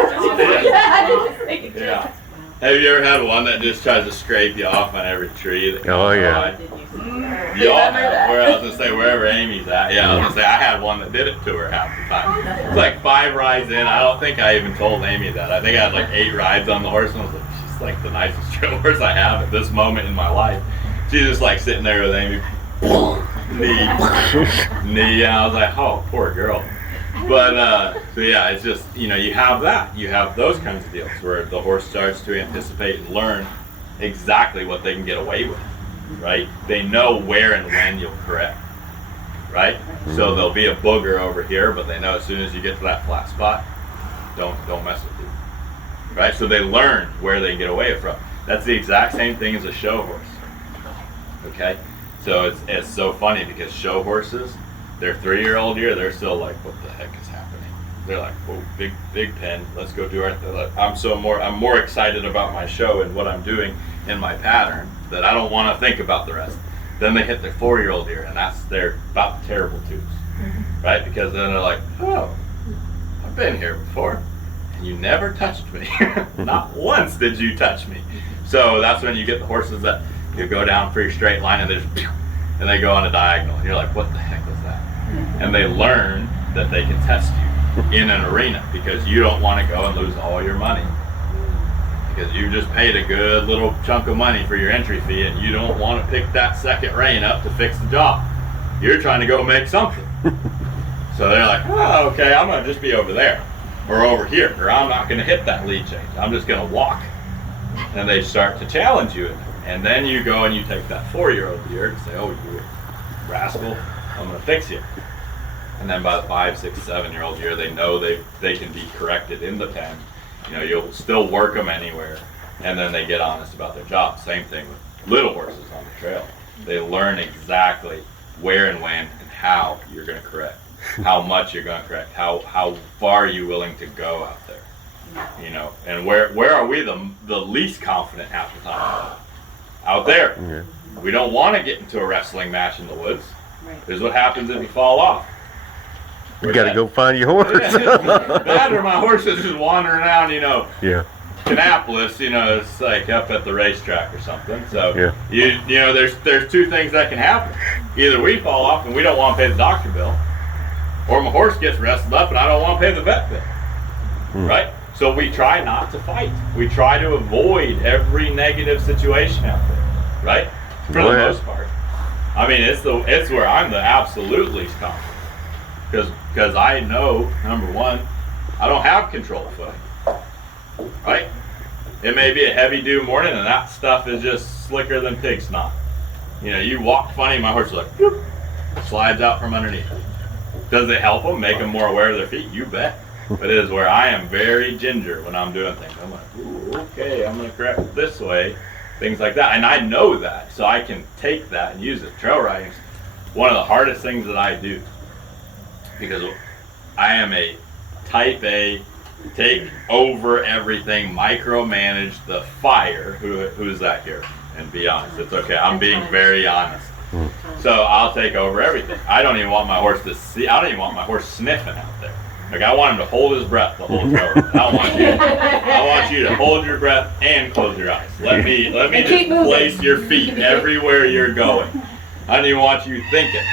Have you ever had one that just tries to scrape you off on every tree? That Oh, yeah. Did you see that? You all have. Where I was gonna say wherever Amy's at. Yeah, I was gonna say I had one that did it to her half the time. It's like 5 rides in. I don't think I even told Amy that. I think I had like 8 rides on the horse, and I was like, she's like the nicest trail horse I have at this moment in my life. She's just like sitting there with Amy, knee. I was like, oh, poor girl. But so yeah, it's just you have that. You have those kinds of deals where the horse starts to anticipate and learn exactly what they can get away with. Right? They know where and when you'll correct. right? So there'll be a booger over here, but they know as soon as you get to that flat spot, don't mess with you, right? So they learn where they can get away from. That's the exact same thing as a show horse, okay? So it's so funny because show horses, their 3-year-old year, they're still like, what the heck is happening? They're like, oh, big pen, let's go do our thing. I'm more excited about my show and what I'm doing in my pattern that I don't want to think about the rest. Then they hit their 4-year-old year, and they're about terrible tubes, right? Because then they're like, oh, I've been here before, and you never touched me. Not once did you touch me. So that's when you get the horses that you go down pretty straight line, and and they go on a diagonal, and you're like, what the heck was that? And they learn that they can test you in an arena because you don't want to go and lose all your money. Because you just paid a good little chunk of money for your entry fee, and you don't want to pick that second rein up to fix the job. You're trying to go make something. So they're like, oh, okay, I'm going to just be over there or over here, or I'm not going to hit that lead change. I'm just going to walk. And they start to challenge you. And then you go and you take that 4-year-old year and say, oh, you rascal, I'm going to fix you. And then by the 5, 6, 7-year-old year, they know they can be corrected in the pen. You know, you'll still work them anywhere, and then they get honest about their job. Same thing with little horses on the trail. They learn exactly where and when and how you're going to correct, how much you're going to correct, how far are you willing to go out there, you know, and where are we the least confident half the time? Out there. Yeah. We don't want to get into a wrestling match in the woods. Right. Here's what happens if you fall off. You got to go find your horse. That or my horse is just wandering around, you know, Yeah. Kannapolis, you know, it's like up at the racetrack or something. So Yeah. you know, there's two things that can happen. Either we fall off and we don't want to pay the doctor bill, or my horse gets wrestled up and I don't want to pay the vet bill. Right? So we try not to fight. We try to avoid every negative situation out there. Right? For the most part. I mean, it's where I'm the absolute least confident. Because I know, number one, I don't have control of footing, right? It may be a heavy dew morning and that stuff is just slicker than pig snot. You know, you walk funny, my horse is like, whoop, slides out from underneath. Does it help them, make them more aware of their feet? You bet. But it is where I am very ginger when I'm doing things. I'm like, ooh, okay, I'm going to correct it this way, things like that. And I know that, so I can take that and use it. Trail riding is one of the hardest things that I do. Because I am a type A, take over everything, micromanage the fire. Who's that here? And be honest. It's okay. I'm being very honest. So I'll take over everything. I don't even want my horse to see. I don't even want my horse sniffing out there. Like I want him to hold his breath the whole trail. I want you to hold your breath and close your eyes. Let me just place your feet everywhere you're going. I don't even want you thinking.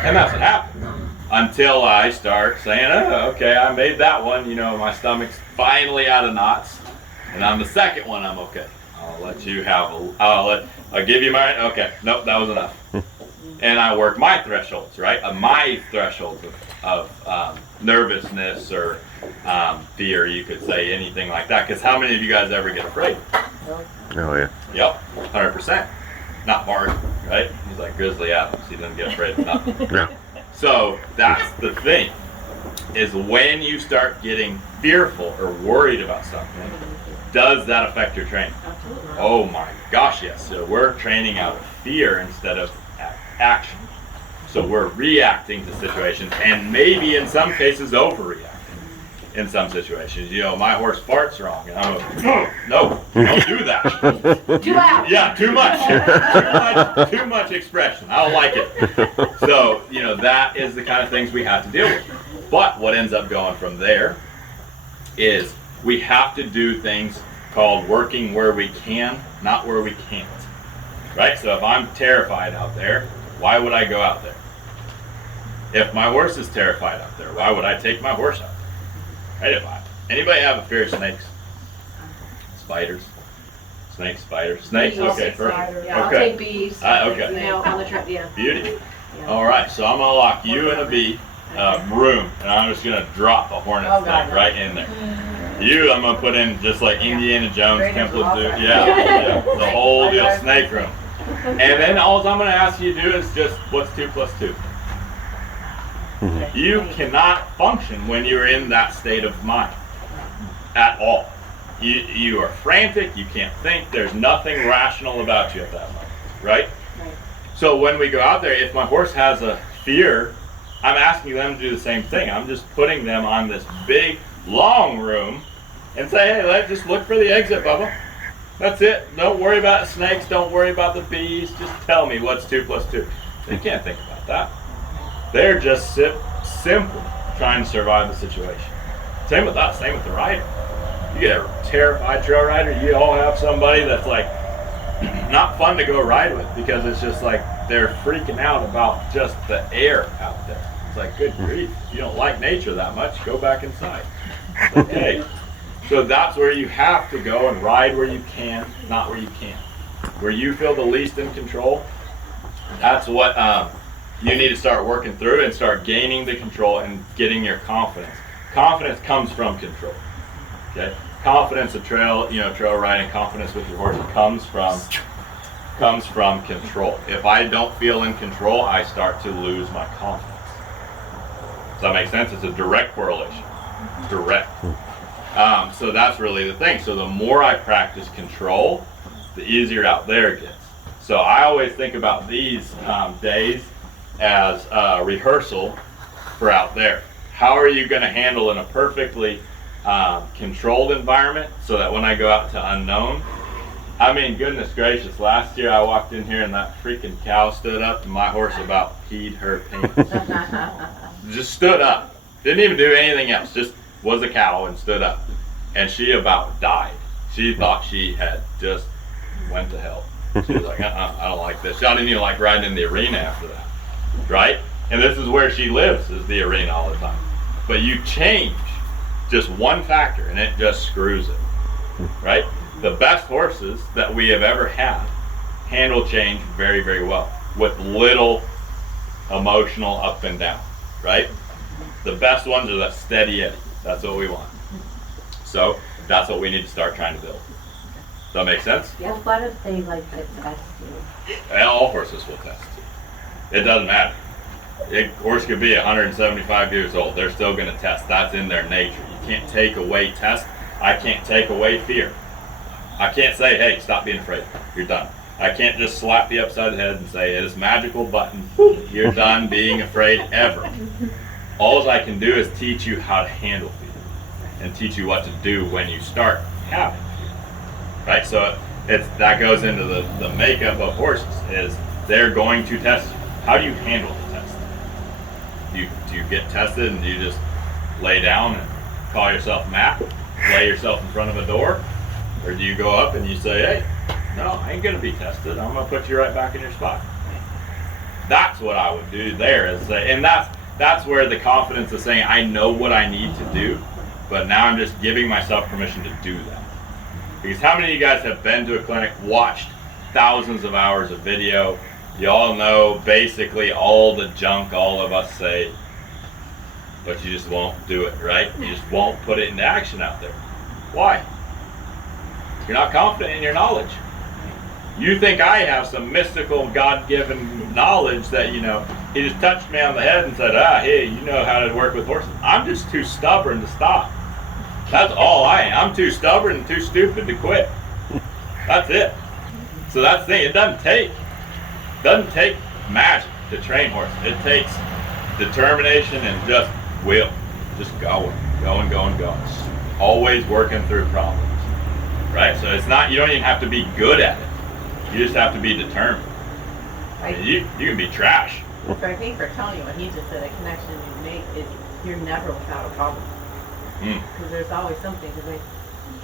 And that's what happens. Until I start saying, oh, okay, I made that one, you know, my stomach's finally out of knots. And on the second one, I'm okay. I'll let you have I'll give you my, okay, nope, that was enough. And I work my thresholds, right? My thresholds of nervousness or fear, you could say, anything like that. Because how many of you guys ever get afraid? Oh, yeah. Yep, 100%. Not Mark, right? He's like Grizzly Adams. He doesn't get afraid of nothing. Yeah. So that's the thing, is when you start getting fearful or worried about something, does that affect your training? Absolutely. Oh my gosh, yes. So we're training out of fear instead of action. So we're reacting to situations and maybe in some cases overreacting in some situations. You know, my horse farts wrong and I'm like, no, don't do that. Too loud. Yeah, too much. Too much expression. I don't like it. So, you know, that is the kind of things we have to deal with. But what ends up going from there is we have to do things called working where we can, not where we can't. Right? So if I'm terrified out there, why would I go out there? If my horse is terrified out there, why would I take my horse out there? Right? Anybody have a fear of snakes? Spiders? Snakes, spiders. Snakes? Okay, perfect. Yeah, I'll Okay. take bees. Okay. You know, on the track, yeah. Beauty. Yeah. All right, so I'm gonna lock you in a bee room, and I'm just gonna drop a hornet Oh, snake God, no. right in there. You, I'm gonna put in just like Indiana Jones, Raiders Temple of of Doom, Lost yeah, the whole I got it. snake room. And then all I'm gonna ask you to do is just, what's 2 + 2? You cannot function when you're in that state of mind at all. You are frantic, you can't think, there's nothing rational about you at that moment, right? So when we go out there, if my horse has a fear, I'm asking them to do the same thing. I'm just putting them on this big, long room and say, hey, let's just look for the exit, Bubba. That's it. Don't worry about snakes, don't worry about the bees, just tell me what's 2 + 2. They can't think about that. They're just simple trying to survive the situation. Same with us, same with the rider. You get a terrified trail rider, you all have somebody that's like not fun to go ride with because it's just like they're freaking out about just the air out there. It's like, good grief, if you don't like nature that much, go back inside. Okay. So that's where you have to go and ride where you can, not where you can't. Where you feel the least in control, that's what you need to start working through and start gaining the control and getting your confidence. Confidence comes from control. Okay? Confidence of trail riding, confidence with your horse comes from control. If I don't feel in control, I start to lose my confidence. Does that make sense? It's a direct correlation. Direct. So that's really the thing. So the more I practice control, the easier out there it gets. So I always think about these days as a rehearsal for out there. How are you going to handle in a perfectly controlled environment so that when I go out to unknown, I mean, goodness gracious, last year I walked in here and that freaking cow stood up and my horse about peed her pants. Just stood up. Didn't even do anything else. Just was a cow and stood up. And she about died. She thought she had just went to hell. She was like, I don't like this. I didn't even like riding in the arena after that. Right? And this is where she lives, is the arena all the time. But you change just one factor and it just screws it. Right? The best horses that we have ever had handle change very, very well with little emotional up and down. Right? The best ones are that steady eddy. That's what we want. So that's what we need to start trying to build. Does that make sense? Well, what if they like to test you? All horses will test you. It doesn't matter. A horse could be 175 years old. They're still going to test. That's in their nature. You can't take away test. I can't take away fear. I can't say, hey, stop being afraid. You're done. I can't just slap you upside the head and say, this magical button, you're done being afraid ever. All I can do is teach you how to handle fear and teach you what to do when you start having fear. Right? So that goes into the makeup of horses is they're going to test you. How do you handle the test? Do you get tested and do you just lay down and call yourself Matt, lay yourself in front of a door? Or do you go up and you say, hey, no, I ain't gonna be tested. I'm gonna put you right back in your spot. That's what I would do there is say, and that's where the confidence of saying, I know what I need to do, but now I'm just giving myself permission to do that. Because how many of you guys have been to a clinic, watched thousands of hours of video? You all know basically all the junk all of us say, but you just won't do it, right? You just won't put it into action out there. Why? You're not confident in your knowledge. You think I have some mystical God-given knowledge that, he just touched me on the head and said, hey, you know how to work with horses. I'm just too stubborn to stop. That's all I am. I'm too stubborn and too stupid to quit. That's it. So that's the thing. It doesn't take magic to train horses. It takes determination and just will. Just going. Just always working through problems. Right? So it's not, you don't even have to be good at it. You just have to be determined. I mean, you can be trash. So I think for Tony, what he just said, a connection you make is you're never without a problem. Because there's always something. Because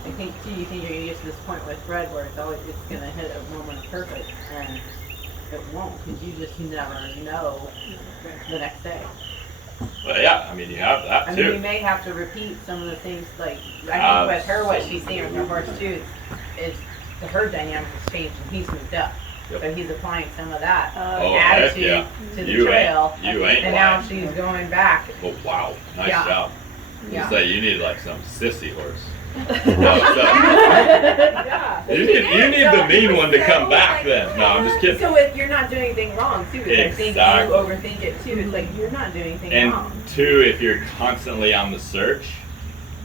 I think too, you think you're gonna get to this point with Fred where it's gonna hit a moment of purpose, and it won't, because you never know the next day. Well, yeah, I mean, you have that too. I mean, you may have to repeat some of the things, like, I think with her, what she's seeing with her horse too, is the herd dynamic has changed and he's moved up. Yep. So he's applying some of that attitude to the trail. You ain't and now she's going back. Oh, wow. Nice job. Yeah. say you need like some sissy horse. Yeah. You need the mean one to come back then. No, I'm just kidding. So if you're not doing anything wrong too, because I think Exactly. you overthink it too. It's like you're not doing anything And wrong. two, if you're constantly on the search.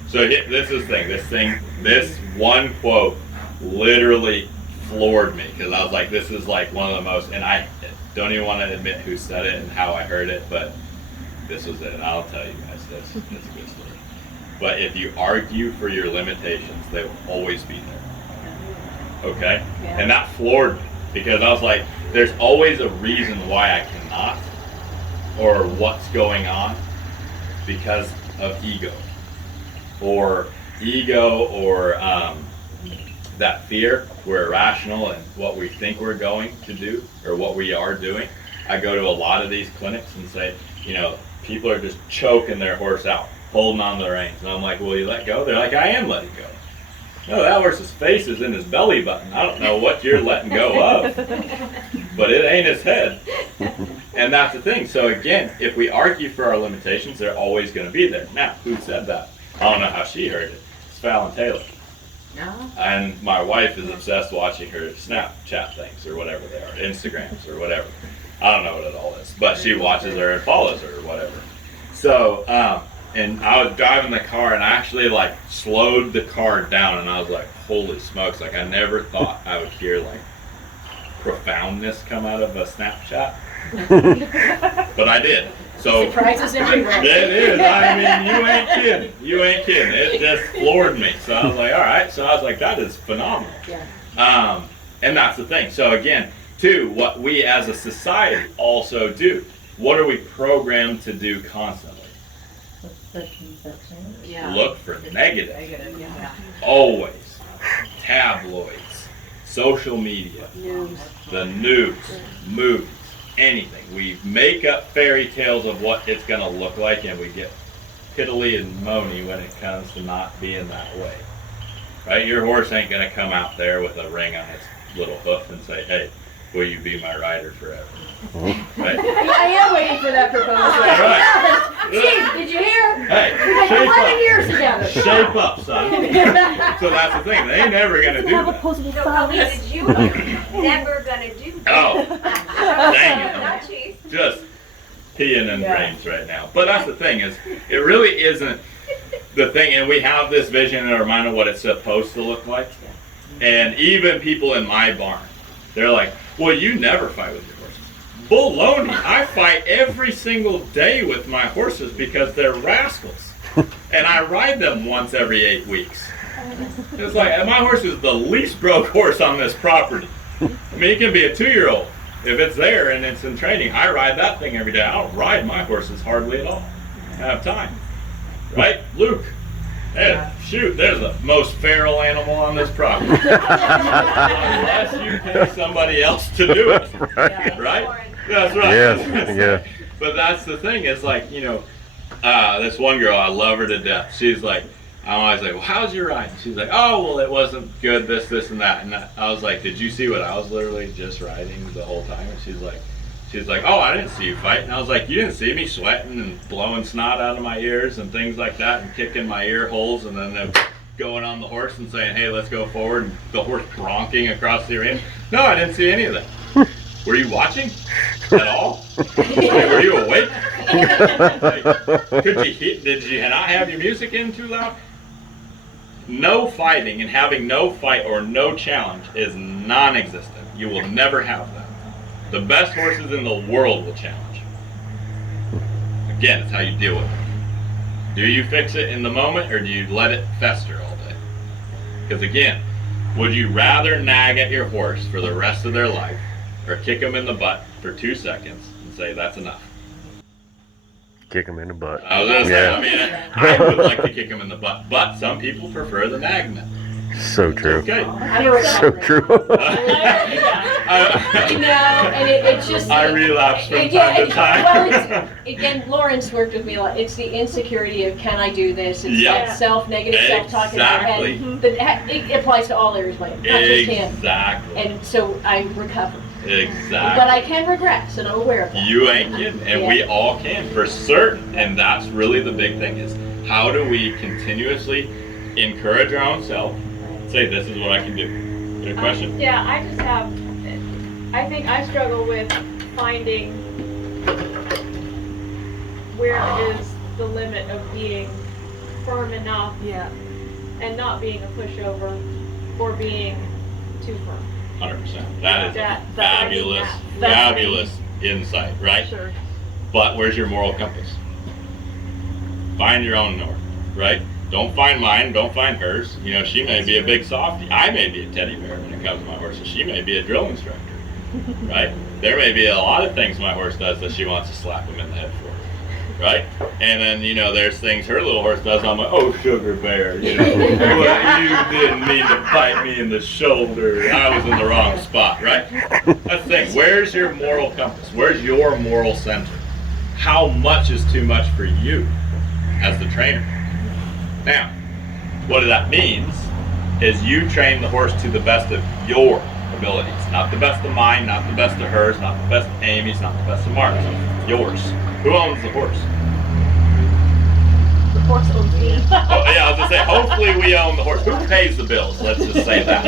So this is the thing. This one quote literally floored me because I was like, this is like one of the most, and I don't even want to admit who said it and how I heard it, but this was it. And I'll tell you guys this. It's a good story. But if you argue for your limitations, they will always be there. Okay? Yeah. And that floored me because I was like, there's always a reason why I cannot or what's going on because of ego or that fear. We're irrational in what we think we're going to do or what we are doing. I go to a lot of these clinics and say, people are just choking their horse out, holding on to the reins. And I'm like, will you let go? They're like, I am letting go. No, that horse's face is in his belly button. I don't know what you're letting go of, but it ain't his head. And that's the thing. So again, if we argue for our limitations, they're always going to be there. Now, who said that? I don't know how she heard it. It's Fallon Taylor. No. And my wife is obsessed watching her Snapchat things or whatever they are, Instagrams or whatever. I don't know what it all is, but she watches her and follows her or whatever. So, and I was driving the car and I actually like slowed the car down and I was like, holy smokes, like I never thought I would hear like profoundness come out of a Snapchat. But I did. So Surprises everywhere. it is. I mean, you ain't kidding. It just floored me. So I was like, all right. So I was like, that is phenomenal. Yeah. And that's the thing. So again, two, what we as a society also do. What are we programmed to do constantly? Yeah. Look for negative. Negative. Yeah. Always. Tabloids, social media, News. the news, movies, anything. We make up fairy tales of what it's going to look like, and we get piddly and moany when it comes to not being that way. Right? Your horse ain't going to come out there with a ring on its little hoof and say, hey, will you be my rider forever? Right? I am waiting for that proposal. Right. Chief, did you hear? Hey, We've been 11 years together. shape up, son. So that's the thing. They ain't never going to do that. So, Colleen, did you never gonna do that? Oh, dang it. Not Chief. Just peeing in brains right now. But that's the thing is, it really isn't the thing, and we have this vision in our mind of what it's supposed to look like. And even people in my barn, they're like, well, you never fight with your horses. Baloney. I fight every single day with my horses because they're rascals. And I ride them once every 8 weeks. It's like, my horse is the least broke horse on this property. I mean, it can be a 2-year-old. If it's there and it's in training, I ride that thing every day. I don't ride my horses hardly at all. I have time. Right? Luke? Hey, shoot, there's the most feral animal on this property. Unless you pay somebody else to do it. Right? That's right. Yes, yeah. But that's the thing, is like, this one girl, I love her to death. She's like, I'm always like, well, how's your riding? She's like, oh, well, it wasn't good, this, and that. And I was like, did you see what I was literally just riding the whole time? And she's like, oh, I didn't see you fight. And I was like, you didn't see me sweating and blowing snot out of my ears and things like that and kicking my ear holes and then going on the horse and saying, hey, let's go forward, and the horse bronking across the arena. No, I didn't see any of that. Were you watching at all? Were you awake? Did you not have your music in too loud? No fighting and having no fight or no challenge is non-existent. You will never have that. The best horses in the world will challenge. Again, it's how you deal with it. Do you fix it in the moment or do you let it fester all day? Because again, would you rather nag at your horse for the rest of their life or kick them in the butt for 2 seconds and say that's enough? Kick him in the butt. I was gonna say, I mean, I would like to kick them in the butt, but some people prefer the nagging. So true. Okay. So true. And it's just. I relapse from time to time. Well, again, Lauren's worked with me a lot. It's the insecurity of, can I do this? It's that self-negative self-talk in our head. But it applies to all areas of life, not just him. Exactly. And so I recover. Exactly. But I can regress, and I'm aware of that. You ain't kidding, and we all can for certain. And that's really the big thing, is How do we continuously encourage our own self, say this is what I can do? Good question? Yeah, I think I struggle with finding where is the limit of being firm enough and not being a pushover or being too firm. 100%. That is That- fabulous, that's fabulous insight, right? Sure. But where's your moral compass? Find your own north, right? Don't find mine, don't find hers. You know, she may be a big softie. I may be a teddy bear when it comes to my horses. She may be a drill instructor, right? There may be a lot of things my horse does that she wants to slap him in the head for, right? And then, you know, there's things her little horse does. I'm like, oh, sugar bear, you know, well, you didn't mean to bite me in the shoulder. I was in the wrong spot, right? That's the thing. Where's your moral compass? Where's your moral center? How much is too much for you as the trainer? Now, what that means is you train the horse to the best of your abilities. Not the best of mine, not the best of hers, not the best of Amy's, not the best of Mark's. Yours. Who owns the horse? The horse owns me. Oh, yeah, I was gonna say, hopefully we own the horse. Who pays the bills? Let's just say that.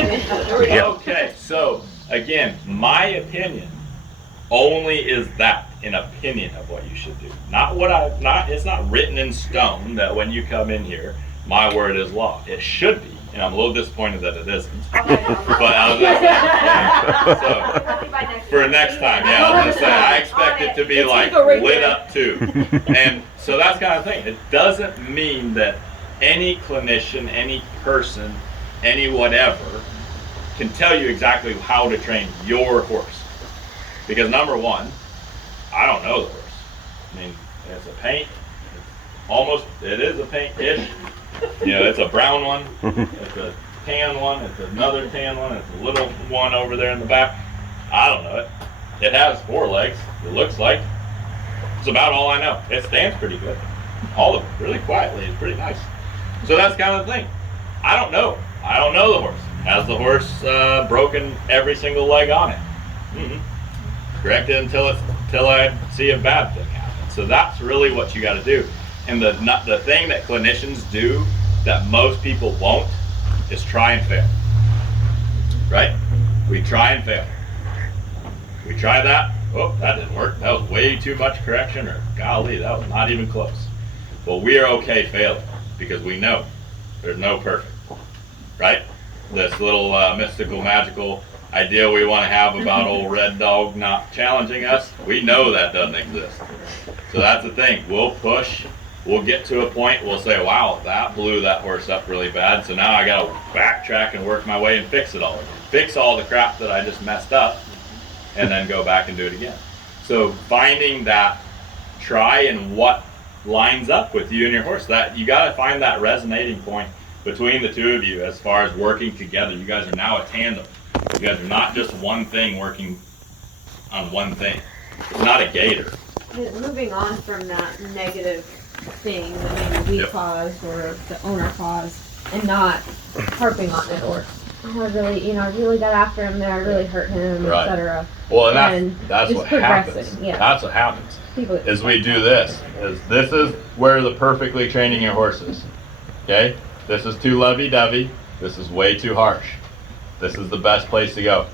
Okay, so again, my opinion only is that, an opinion of what you should do. Not what it's not written in stone that when you come in here, my word is law. It should be, and I'm a little disappointed that it isn't. But I was gonna say, yeah, so for next time, yeah, I was gonna say, I expect it to be like lit up too. And so that's kind of thing. It doesn't mean that any clinician, any person, any whatever can tell you exactly how to train your horse. Because number one, I don't know the horse. I mean, it's a paint. It is a paint-ish. You know, it's a brown one. It's a tan one. It's another tan one. It's a little one over there in the back. I don't know it. It has 4 legs. It looks like. It's about all I know. It stands pretty good. All of it, really quietly. It's pretty nice. So that's kind of the thing. I don't know. I don't know the horse. Has the horse broken every single leg on it? Correct it until I see a bad thing happen. So that's really what you got to do. And the thing that clinicians do that most people won't is try and fail. Right? We try and fail. We try that. Oh, that didn't work. That was way too much correction, or golly, that was not even close. Well, we are okay failing because we know there's no perfect. Right? This little mystical, magical idea we want to have about old Red Dog not challenging us, we know that doesn't exist. So that's the thing. We'll push. We'll get to a point, we'll say, wow, that blew that horse up really bad, so now I got to backtrack and work my way and fix it all again. Fix all the crap that I just messed up, and then go back and do it again. So finding that try and what lines up with you and your horse, that you got to find that resonating point between the two of you as far as working together. You guys are now a tandem. You guys are not just one thing working on one thing. It's not a gator. Moving on from that negative thing that maybe we caused or the owner caused, and not harping on it, or oh, I really got after him there, I really hurt him, Right. etc. Well, and that's just what happens. progressing, yeah. That's what happens. People, Is we do this. This is where the perfectly training your horse is. Okay? This is too lovey-dovey. This is way too harsh. This is the best place to go.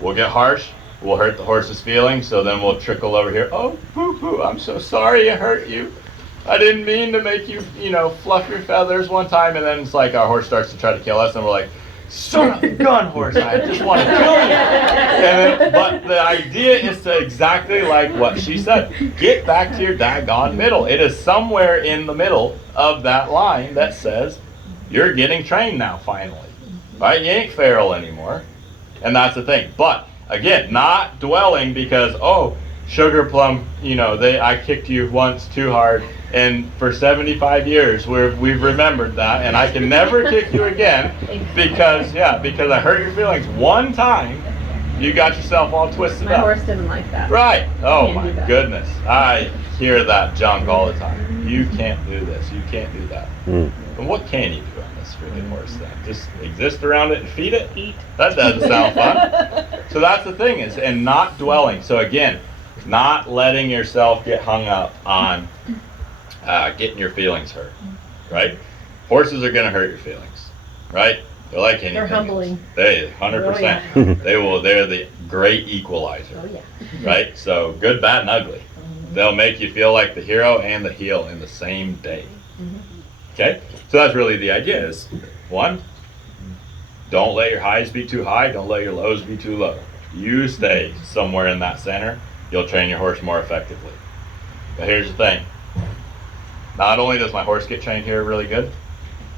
We'll get harsh. We'll hurt the horse's feelings, so then we'll trickle over here. Oh, boo-hoo, I'm so sorry I hurt you. I didn't mean to make you, fluff your feathers one time. And then it's like our horse starts to try to kill us, and we're like, son of a gun, horse, I just want to kill you. But the idea is to exactly like what she said. Get back to your daggone middle. It is somewhere in the middle of that line that says, you're getting trained now, finally. Right? You ain't feral anymore. And that's the thing. But, again, not dwelling because, oh, Sugar Plum, I kicked you once too hard. And for 75 years, we've remembered that, and I can never kick you again because I hurt your feelings one time. You got yourself all twisted my up. horse didn't like that. Right. Oh Can't my do that. goodness. I hear that junk all the time. You can't do this. You can't do that. And what can you do on this freaking horse thing? Just exist around it and feed it? Eat. That doesn't sound fun. So that's the thing and not dwelling. So again, not letting yourself get hung up on getting your feelings hurt. right? Horses are gonna hurt your feelings, right? They're like anything. They're humbling. They 100%. They're the great equalizer. Oh yeah. Right? So good, bad, and ugly. They'll make you feel like the hero and the heel in the same day. Okay? So that's really the idea is, one, don't let your highs be too high, don't let your lows be too low. You stay somewhere in that center, you'll train your horse more effectively. But here's the thing. Not only does my horse get trained here really good,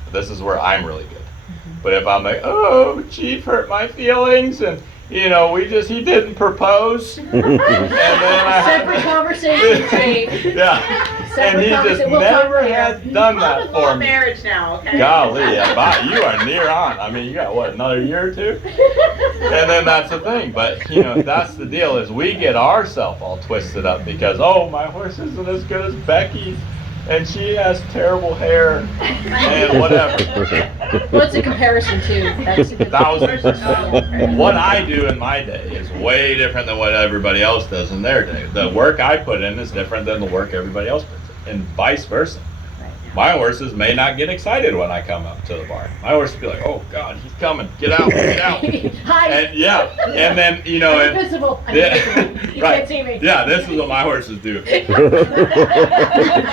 but this is where I'm really good. But if I'm like, oh, Chief hurt my feelings, and you know, he didn't propose, and then Separate conversation, Chief. yeah, Separate and he just conversation. We'll talk never later. has done that for me. marriage now, okay? Golly, yeah, you are near on. I mean, you got what, another year or two? And then that's the thing. But you know, that's the deal is we get ourselves all twisted up because my horse isn't as good as Becky's. And she has terrible hair and whatever. Well, it's a comparison too. That's a good 1000%. What I do in my day is way different than what everybody else does in their day. The work I put in is different than the work everybody else puts in, and vice versa. My horses may not get excited when I come up to the barn. My horse will be like, "Oh God, he's coming! Get out! Get out!" Hi. And and then you know, I'm invisible. I'm yeah, invisible. You right. can't see me. Yeah, this is what my horses do. Yeah,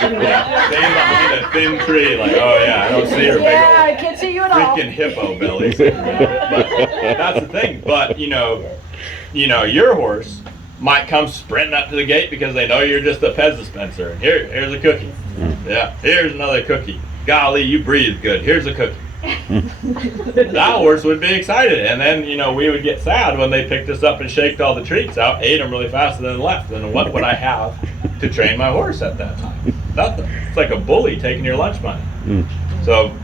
stand behind a thin tree, like, oh yeah, I don't see her Yeah, I big old can't see you at all. freaking hippo bellies. But that's the thing. But you know, your horse might come sprinting up to the gate because they know you're just a Pez dispenser. Here's a cookie. Yeah, here's another cookie. Golly, you breathe good. Here's a cookie. That horse would be excited, and then we would get sad when they picked us up and shaked all the treats out, ate them really fast, and then left. And what would I have to train my horse at that time? Nothing. It's like a bully taking your lunch money. So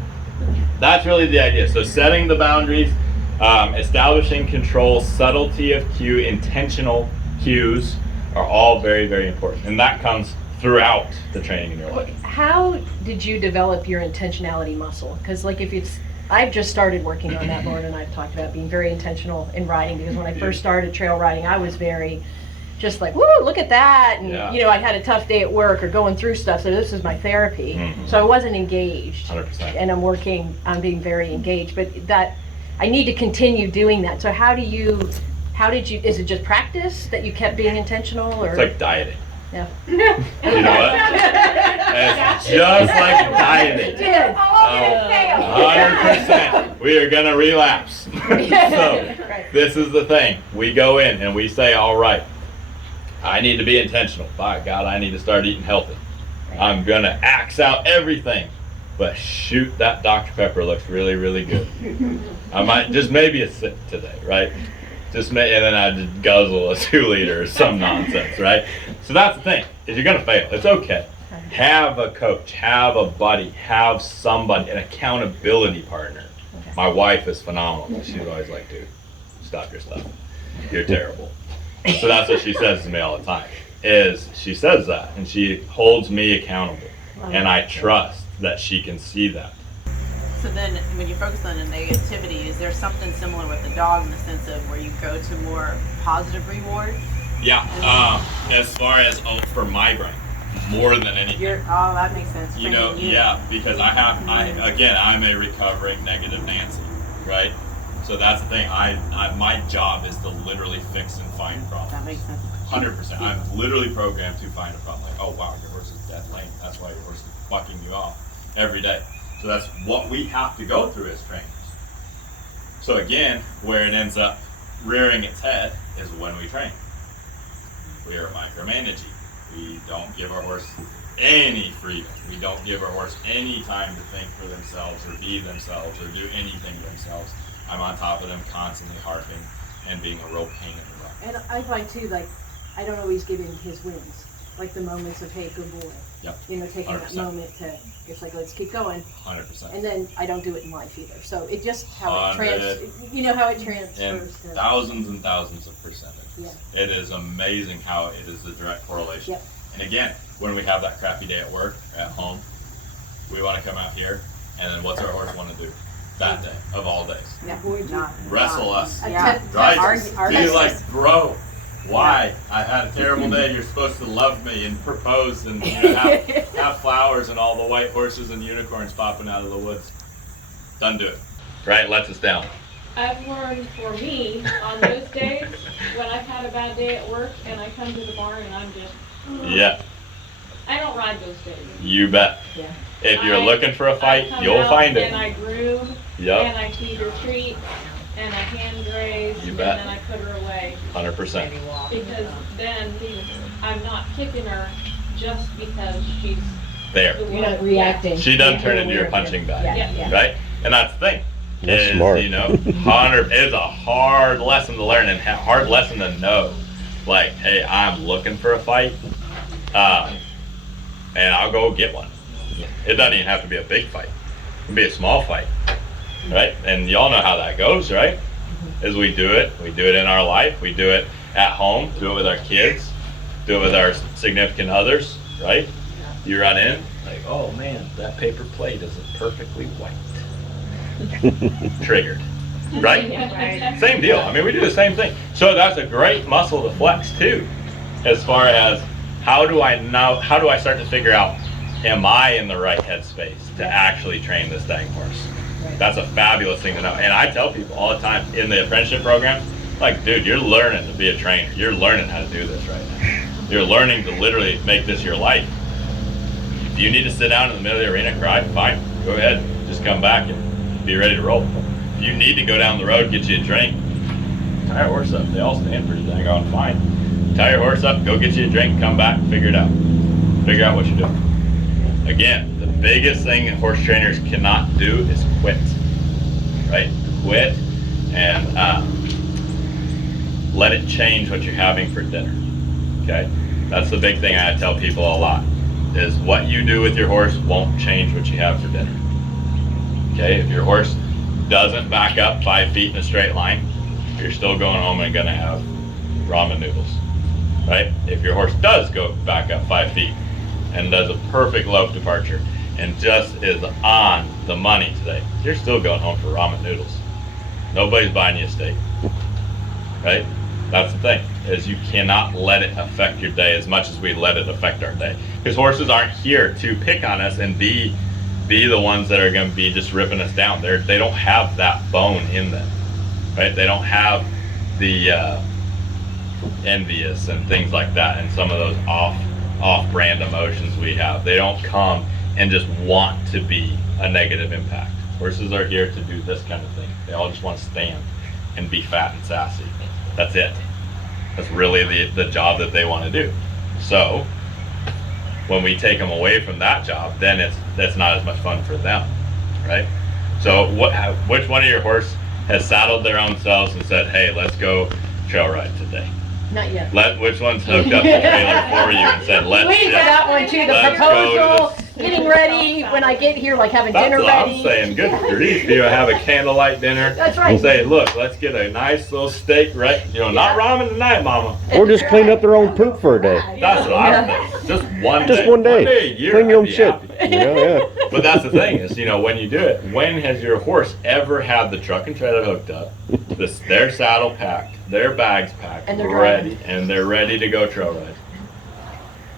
that's really the idea. So setting the boundaries, establishing control, subtlety of cue, intentional cues are all very, very important, and that comes throughout the training in your life. How did you develop your intentionality muscle? Because I've just started working on that. Lauren and I've talked about being very intentional in riding, because when I first started trail riding, I was very just like, woo, look at that. And I had a tough day at work or going through stuff, so this is my therapy. So I wasn't engaged. 100%. And I'm working on being very engaged, but that I need to continue doing that. So how did you, is it just practice that you kept being intentional, or? It's like dieting. Yeah. You know what? It's just like dieting. 100%. We are gonna relapse. So this is the thing. We go in and we say, all right, I need to be intentional. By God, I need to start eating healthy. I'm gonna axe out everything. But shoot, that Dr. Pepper looks really, really good. I might just maybe a sip today, right? And then I just guzzle a 2-liter or some nonsense, right? So that's the thing, is you're gonna fail. It's okay. Have a coach, have a buddy, have somebody, an accountability partner. My wife is phenomenal. She's always like, dude, stop your stuff. You're terrible. So that's what she says to me all the time, is she says that, and she holds me accountable. And I trust that she can see that. So then when you focus on the negativity, is there something similar with the dog in the sense of where you go to more positive reward? Yeah, as far as for my brain, more than anything. That makes sense. Yeah, because I'm a recovering negative Nancy, right? So that's the thing. My job is to literally fix and find problems. That makes sense. 100%. I'm literally programmed to find a problem. Like, oh wow, your horse is dead lame. That's why your horse is fucking you off every day. So that's what we have to go through as trainers. So again, where it ends up rearing its head is when we train. We are micromanaging. We don't give our horse any freedom. We don't give our horse any time to think for themselves or be themselves or do anything themselves. I'm on top of them constantly harping and being a real pain in the butt. And I find too, I don't always give him his wins, like the moments of, hey, good boy. Yep. Taking 100%. that moment to just like, let's keep going. 100%. And then I don't do it in life either. So it just how it 100. transfers. And thousands and thousands of percentages. Yeah. It is amazing how it is a direct correlation. Yep. And again, when we have that crappy day at work, at home, we want to come out here, and then what's our horse want to do that day of all days? Yeah. Wrestle us. Yeah. Right? Argue. Be like, bro, Why? I had a terrible day. You're supposed to love me and propose and have flowers and all the white horses and unicorns popping out of the woods. Doesn't do it. Right? Lets us down. I've learned for me on those days when I've had a bad day at work and I come to the barn and I'm just, Yeah. I don't ride those days. You bet. Yeah. If you're looking for a I fight, come you'll out find it. And I groom, Yep. and I feed her treat, and I hand graze, You and bet. then I put her away. 100%. Because then I'm not kicking her just because she's There. the one. You're not reacting. She doesn't turn You're into your aware of it. punching bag. Yeah. Right? And that's the thing. That's is, smart. you know, it's a hard lesson to learn and hard lesson to know. Like, hey, I'm looking for a fight, and I'll go get one. It doesn't even have to be a big fight. It can be a small fight, right? And y'all know how that goes, right? As we do it in our life, we do it at home, do it with our kids, do it with our significant others, right? You run in, like, oh man, that paper plate isn't perfectly white. Triggered, right? Same deal. I mean, we do the same thing. So that's a great muscle to flex too, as far as how do I start to figure out, am I in the right headspace to actually train this dang horse? That's a fabulous thing to know. And I tell people all the time in the apprenticeship program, like, dude, you're learning to be a trainer. You're learning how to do this right now. You're learning to literally make this your life. If you need to sit down in the middle of the arena and cry, fine, go ahead. Just come back and be ready to roll. If you need to go down the road, get you a drink, tie your horse up. They all stand pretty dang on fine. Tie your horse up, go get you a drink, come back, figure it out. Figure out what you're doing. Again, the biggest thing that horse trainers cannot do is quit, right? Quit and let it change what you're having for dinner, okay? That's the big thing I tell people a lot, is what you do with your horse won't change what you have for dinner, okay? If your horse doesn't back up 5 feet in a straight line, you're still going home and gonna have ramen noodles, right? If your horse does go back up 5 feet and does a perfect lope departure and just is on the money today, you're still going home for ramen noodles. Nobody's buying you a steak, right? That's the thing, is you cannot let it affect your day as much as we let it affect our day. Because horses aren't here to pick on us and be the ones that are going to be just ripping us down. They don't have that bone in them, right? They don't have the envious and things like that and some of those off-brand emotions we have. They don't come and just want to be a negative impact. Horses are here to do this kind of thing. They all just want to stand and be fat and sassy. That's it. That's really the job that they want to do. So when we take them away from that job, then that's not as much fun for them, right? So which one of your horse has saddled their own selves and said, hey, let's go trail ride today? Not yet. Which one's hooked up the trailer for you and said, let's Waiting for that one too, the let's go to proposal, getting ready, when I get here, like having That's dinner what ready. I'm saying. Good grief. You have a candlelight dinner. That's right. Say, look, let's get a nice little steak, right? You know, not ramen tonight, mama. Or just clean up their own poop for a day. That's what I'm thinking. Just one day. Just one day. a year, Clean your own I'd be shit. happy. Yeah. But that's the thing is, you know, when you do it, when has your horse ever had the truck and trailer hooked up, their saddle packed, their bags packed, And they're ready, driving. and they're ready to go trail ride?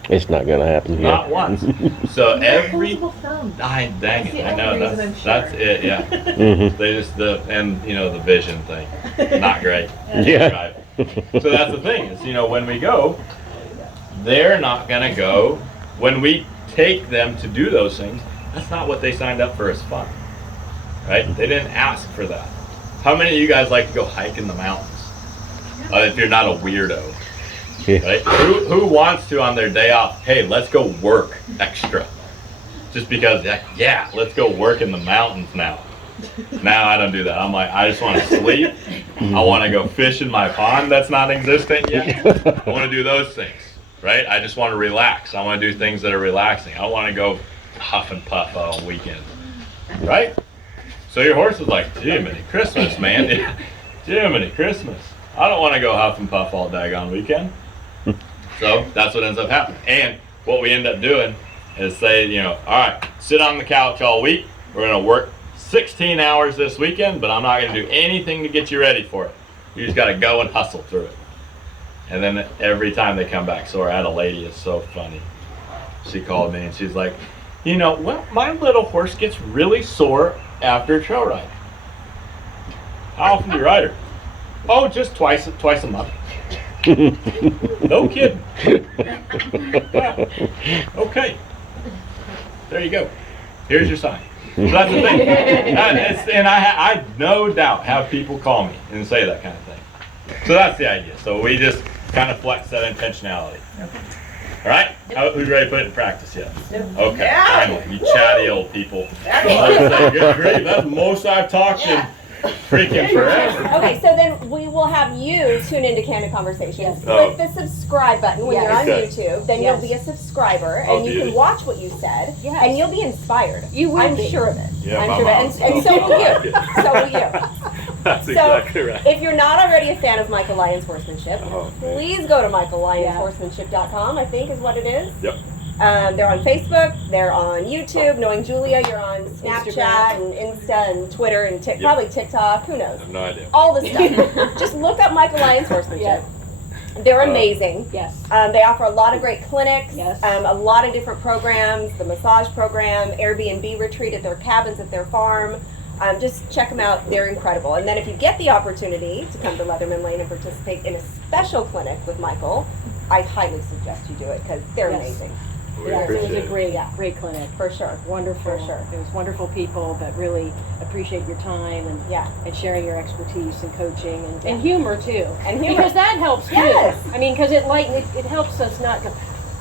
It's not gonna happen. Not Yeah. once. So every, Opposable thumb. dang That's it, the I know only reason I'm that's sure. it, yeah. Mhm. They just and you know the vision thing, not great. Yeah. So that's the thing is, you know, when we go, they're not gonna go. When we take them to do those things, that's not what they signed up for as fun, right? They didn't ask for that. How many of you guys like to go hike in the mountains? If you're not a weirdo, Yeah. right? Who wants to on their day off? Hey, let's go work extra, just because. Yeah, let's go work in the mountains now. Now I don't do that. I'm like, I just want to sleep. I want to go fish in my pond that's not existent yet. I want to do those things, right? I just want to relax. I want to do things that are relaxing. I don't want to go huff and puff on weekends, right? So your horse is like, Jiminy Christmas, man. Jiminy Christmas. I don't want to go huff and puff all daggone weekend. So that's what ends up happening. And what we end up doing is say, you know, all right, sit on the couch all week. We're going to work 16 hours this weekend, but I'm not going to do anything to get you ready for it. You just got to go and hustle through it. And then every time they come back sore, I had a lady, it's so funny. She called me and she's like, you know, well, my little horse gets really sore after a trail ride. How often do you ride her? Oh, just twice a month. No kidding. Yeah. Okay. There you go. Here's your sign. So that's the thing. And I no doubt have people call me and say that kind of thing. So that's the idea. So we just kind of flex that intentionality. All right? Who's ready to put it in practice yet? Okay. Finally, you chatty old people. Good grief, that's the most I've talked in freaking forever. Okay, so then we will have you tune into Candid Conversation. Yes. Click the subscribe button when Yes. you're on Okay. YouTube. Then Yes. you'll be a subscriber, Oh, and you can beauty. watch what you said, Yes. and you'll be inspired. You will I'm be. sure of it. Yeah, I'm my sure of mom. it. And so will I like you. it. So will you. That's So, exactly right. If you're not already a fan of Michael Lyons Horsemanship, Oh, man. please go to michaellyonshorsemanship.com, I think is what it is. Yep. They're on Facebook, they're on YouTube. Knowing Julia, you're on Snapchat Instagram. and Insta and Twitter and Yep. probably TikTok, who I knows. have no idea. All the stuff. Just look up Michael Lyons Horsemanship. They're amazing. Yes. They offer a lot of great clinics, Yes. a lot of different programs, the massage program, Airbnb retreat at their cabins at their farm. Just check them out. They're incredible. And then if you get the opportunity to come to Leatherman Lane and participate in a special clinic with Michael, I highly suggest you do it because they're Yes. amazing. We Yes, it was appreciate a great clinic. For sure. Wonderful. For sure. It was wonderful people that really appreciate your time and Yeah. and sharing your expertise and coaching and humor too. And humor. Because that helps too. Yes. I mean, because it helps us not go,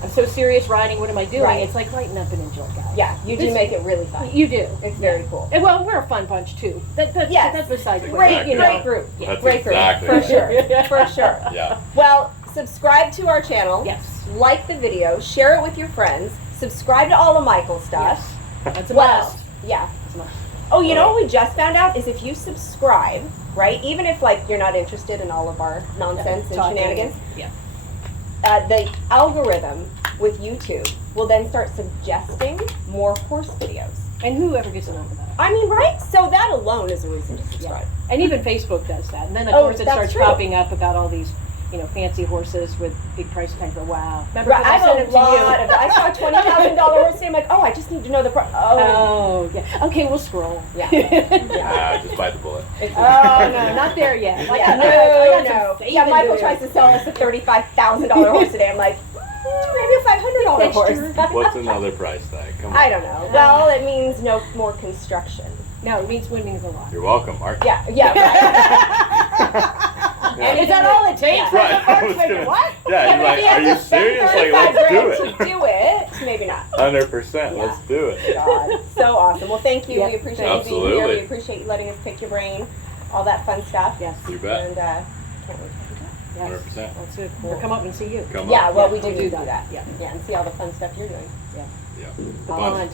I'm so serious riding, what am I doing? Right. It's like lighten up and enjoy, guys. Yeah, you do It's- make it really fun. You do. It's very cool. And, well, we're a fun bunch too. That's Yes. besides the Great, point, you know. great group. Yeah. That's Great group. exactly For right. sure. For sure. Yeah. Well, subscribe to our channel. Yes. Like the video. Share it with your friends. Subscribe to all of Michael's stuff. Yes. That's a What must. else? Yeah. That's a must. Oh, you know what we just found out is if you subscribe, right? Even if like you're not interested in all of our nonsense and Talking. shenanigans, Yeah. the algorithm with YouTube will then start suggesting more horse videos. And whoever gets enough of that. I mean, right? So that alone is a reason to subscribe. And even Facebook does that. And then of Oh, course it that's starts true. popping up about all these, fancy horses with big price tag. Wow. Remember Right, when I I sent have them a to you? lot of. I saw a $20,000 horse today. I'm like, oh, I just need to know the price. Oh, Oh, yeah. Okay, we'll scroll. yeah. Just bite the bullet. It's- Oh, no, not there yet. I Yeah, got some no. faith Yeah, in Michael this. tries to sell us a $35,000 horse today. I'm like, maybe a $500 horse. What's another price tag? Come on. I don't know. Well, it means no more construction. No, it means a lot. You're welcome, Mark. Yeah, yeah. Right. And is that all it takes? Right. That's I the was first gonna- what? Yeah, you're like, are you serious? Like, let's do $35,000 it. to do it. Maybe not. 100%. Let's do it. God, so awesome. Well, thank you. Yeah, We appreciate you being here. absolutely. We appreciate you letting us pick your brain, all that fun stuff. Yes. You bet. And can't wait to do that. Yes. 100%. Let's do it. Or come up and see you. Come Yeah, on. well, Yeah, we do we'll do do that. that. Yeah, and see all the fun stuff you're doing. Yeah. Bond.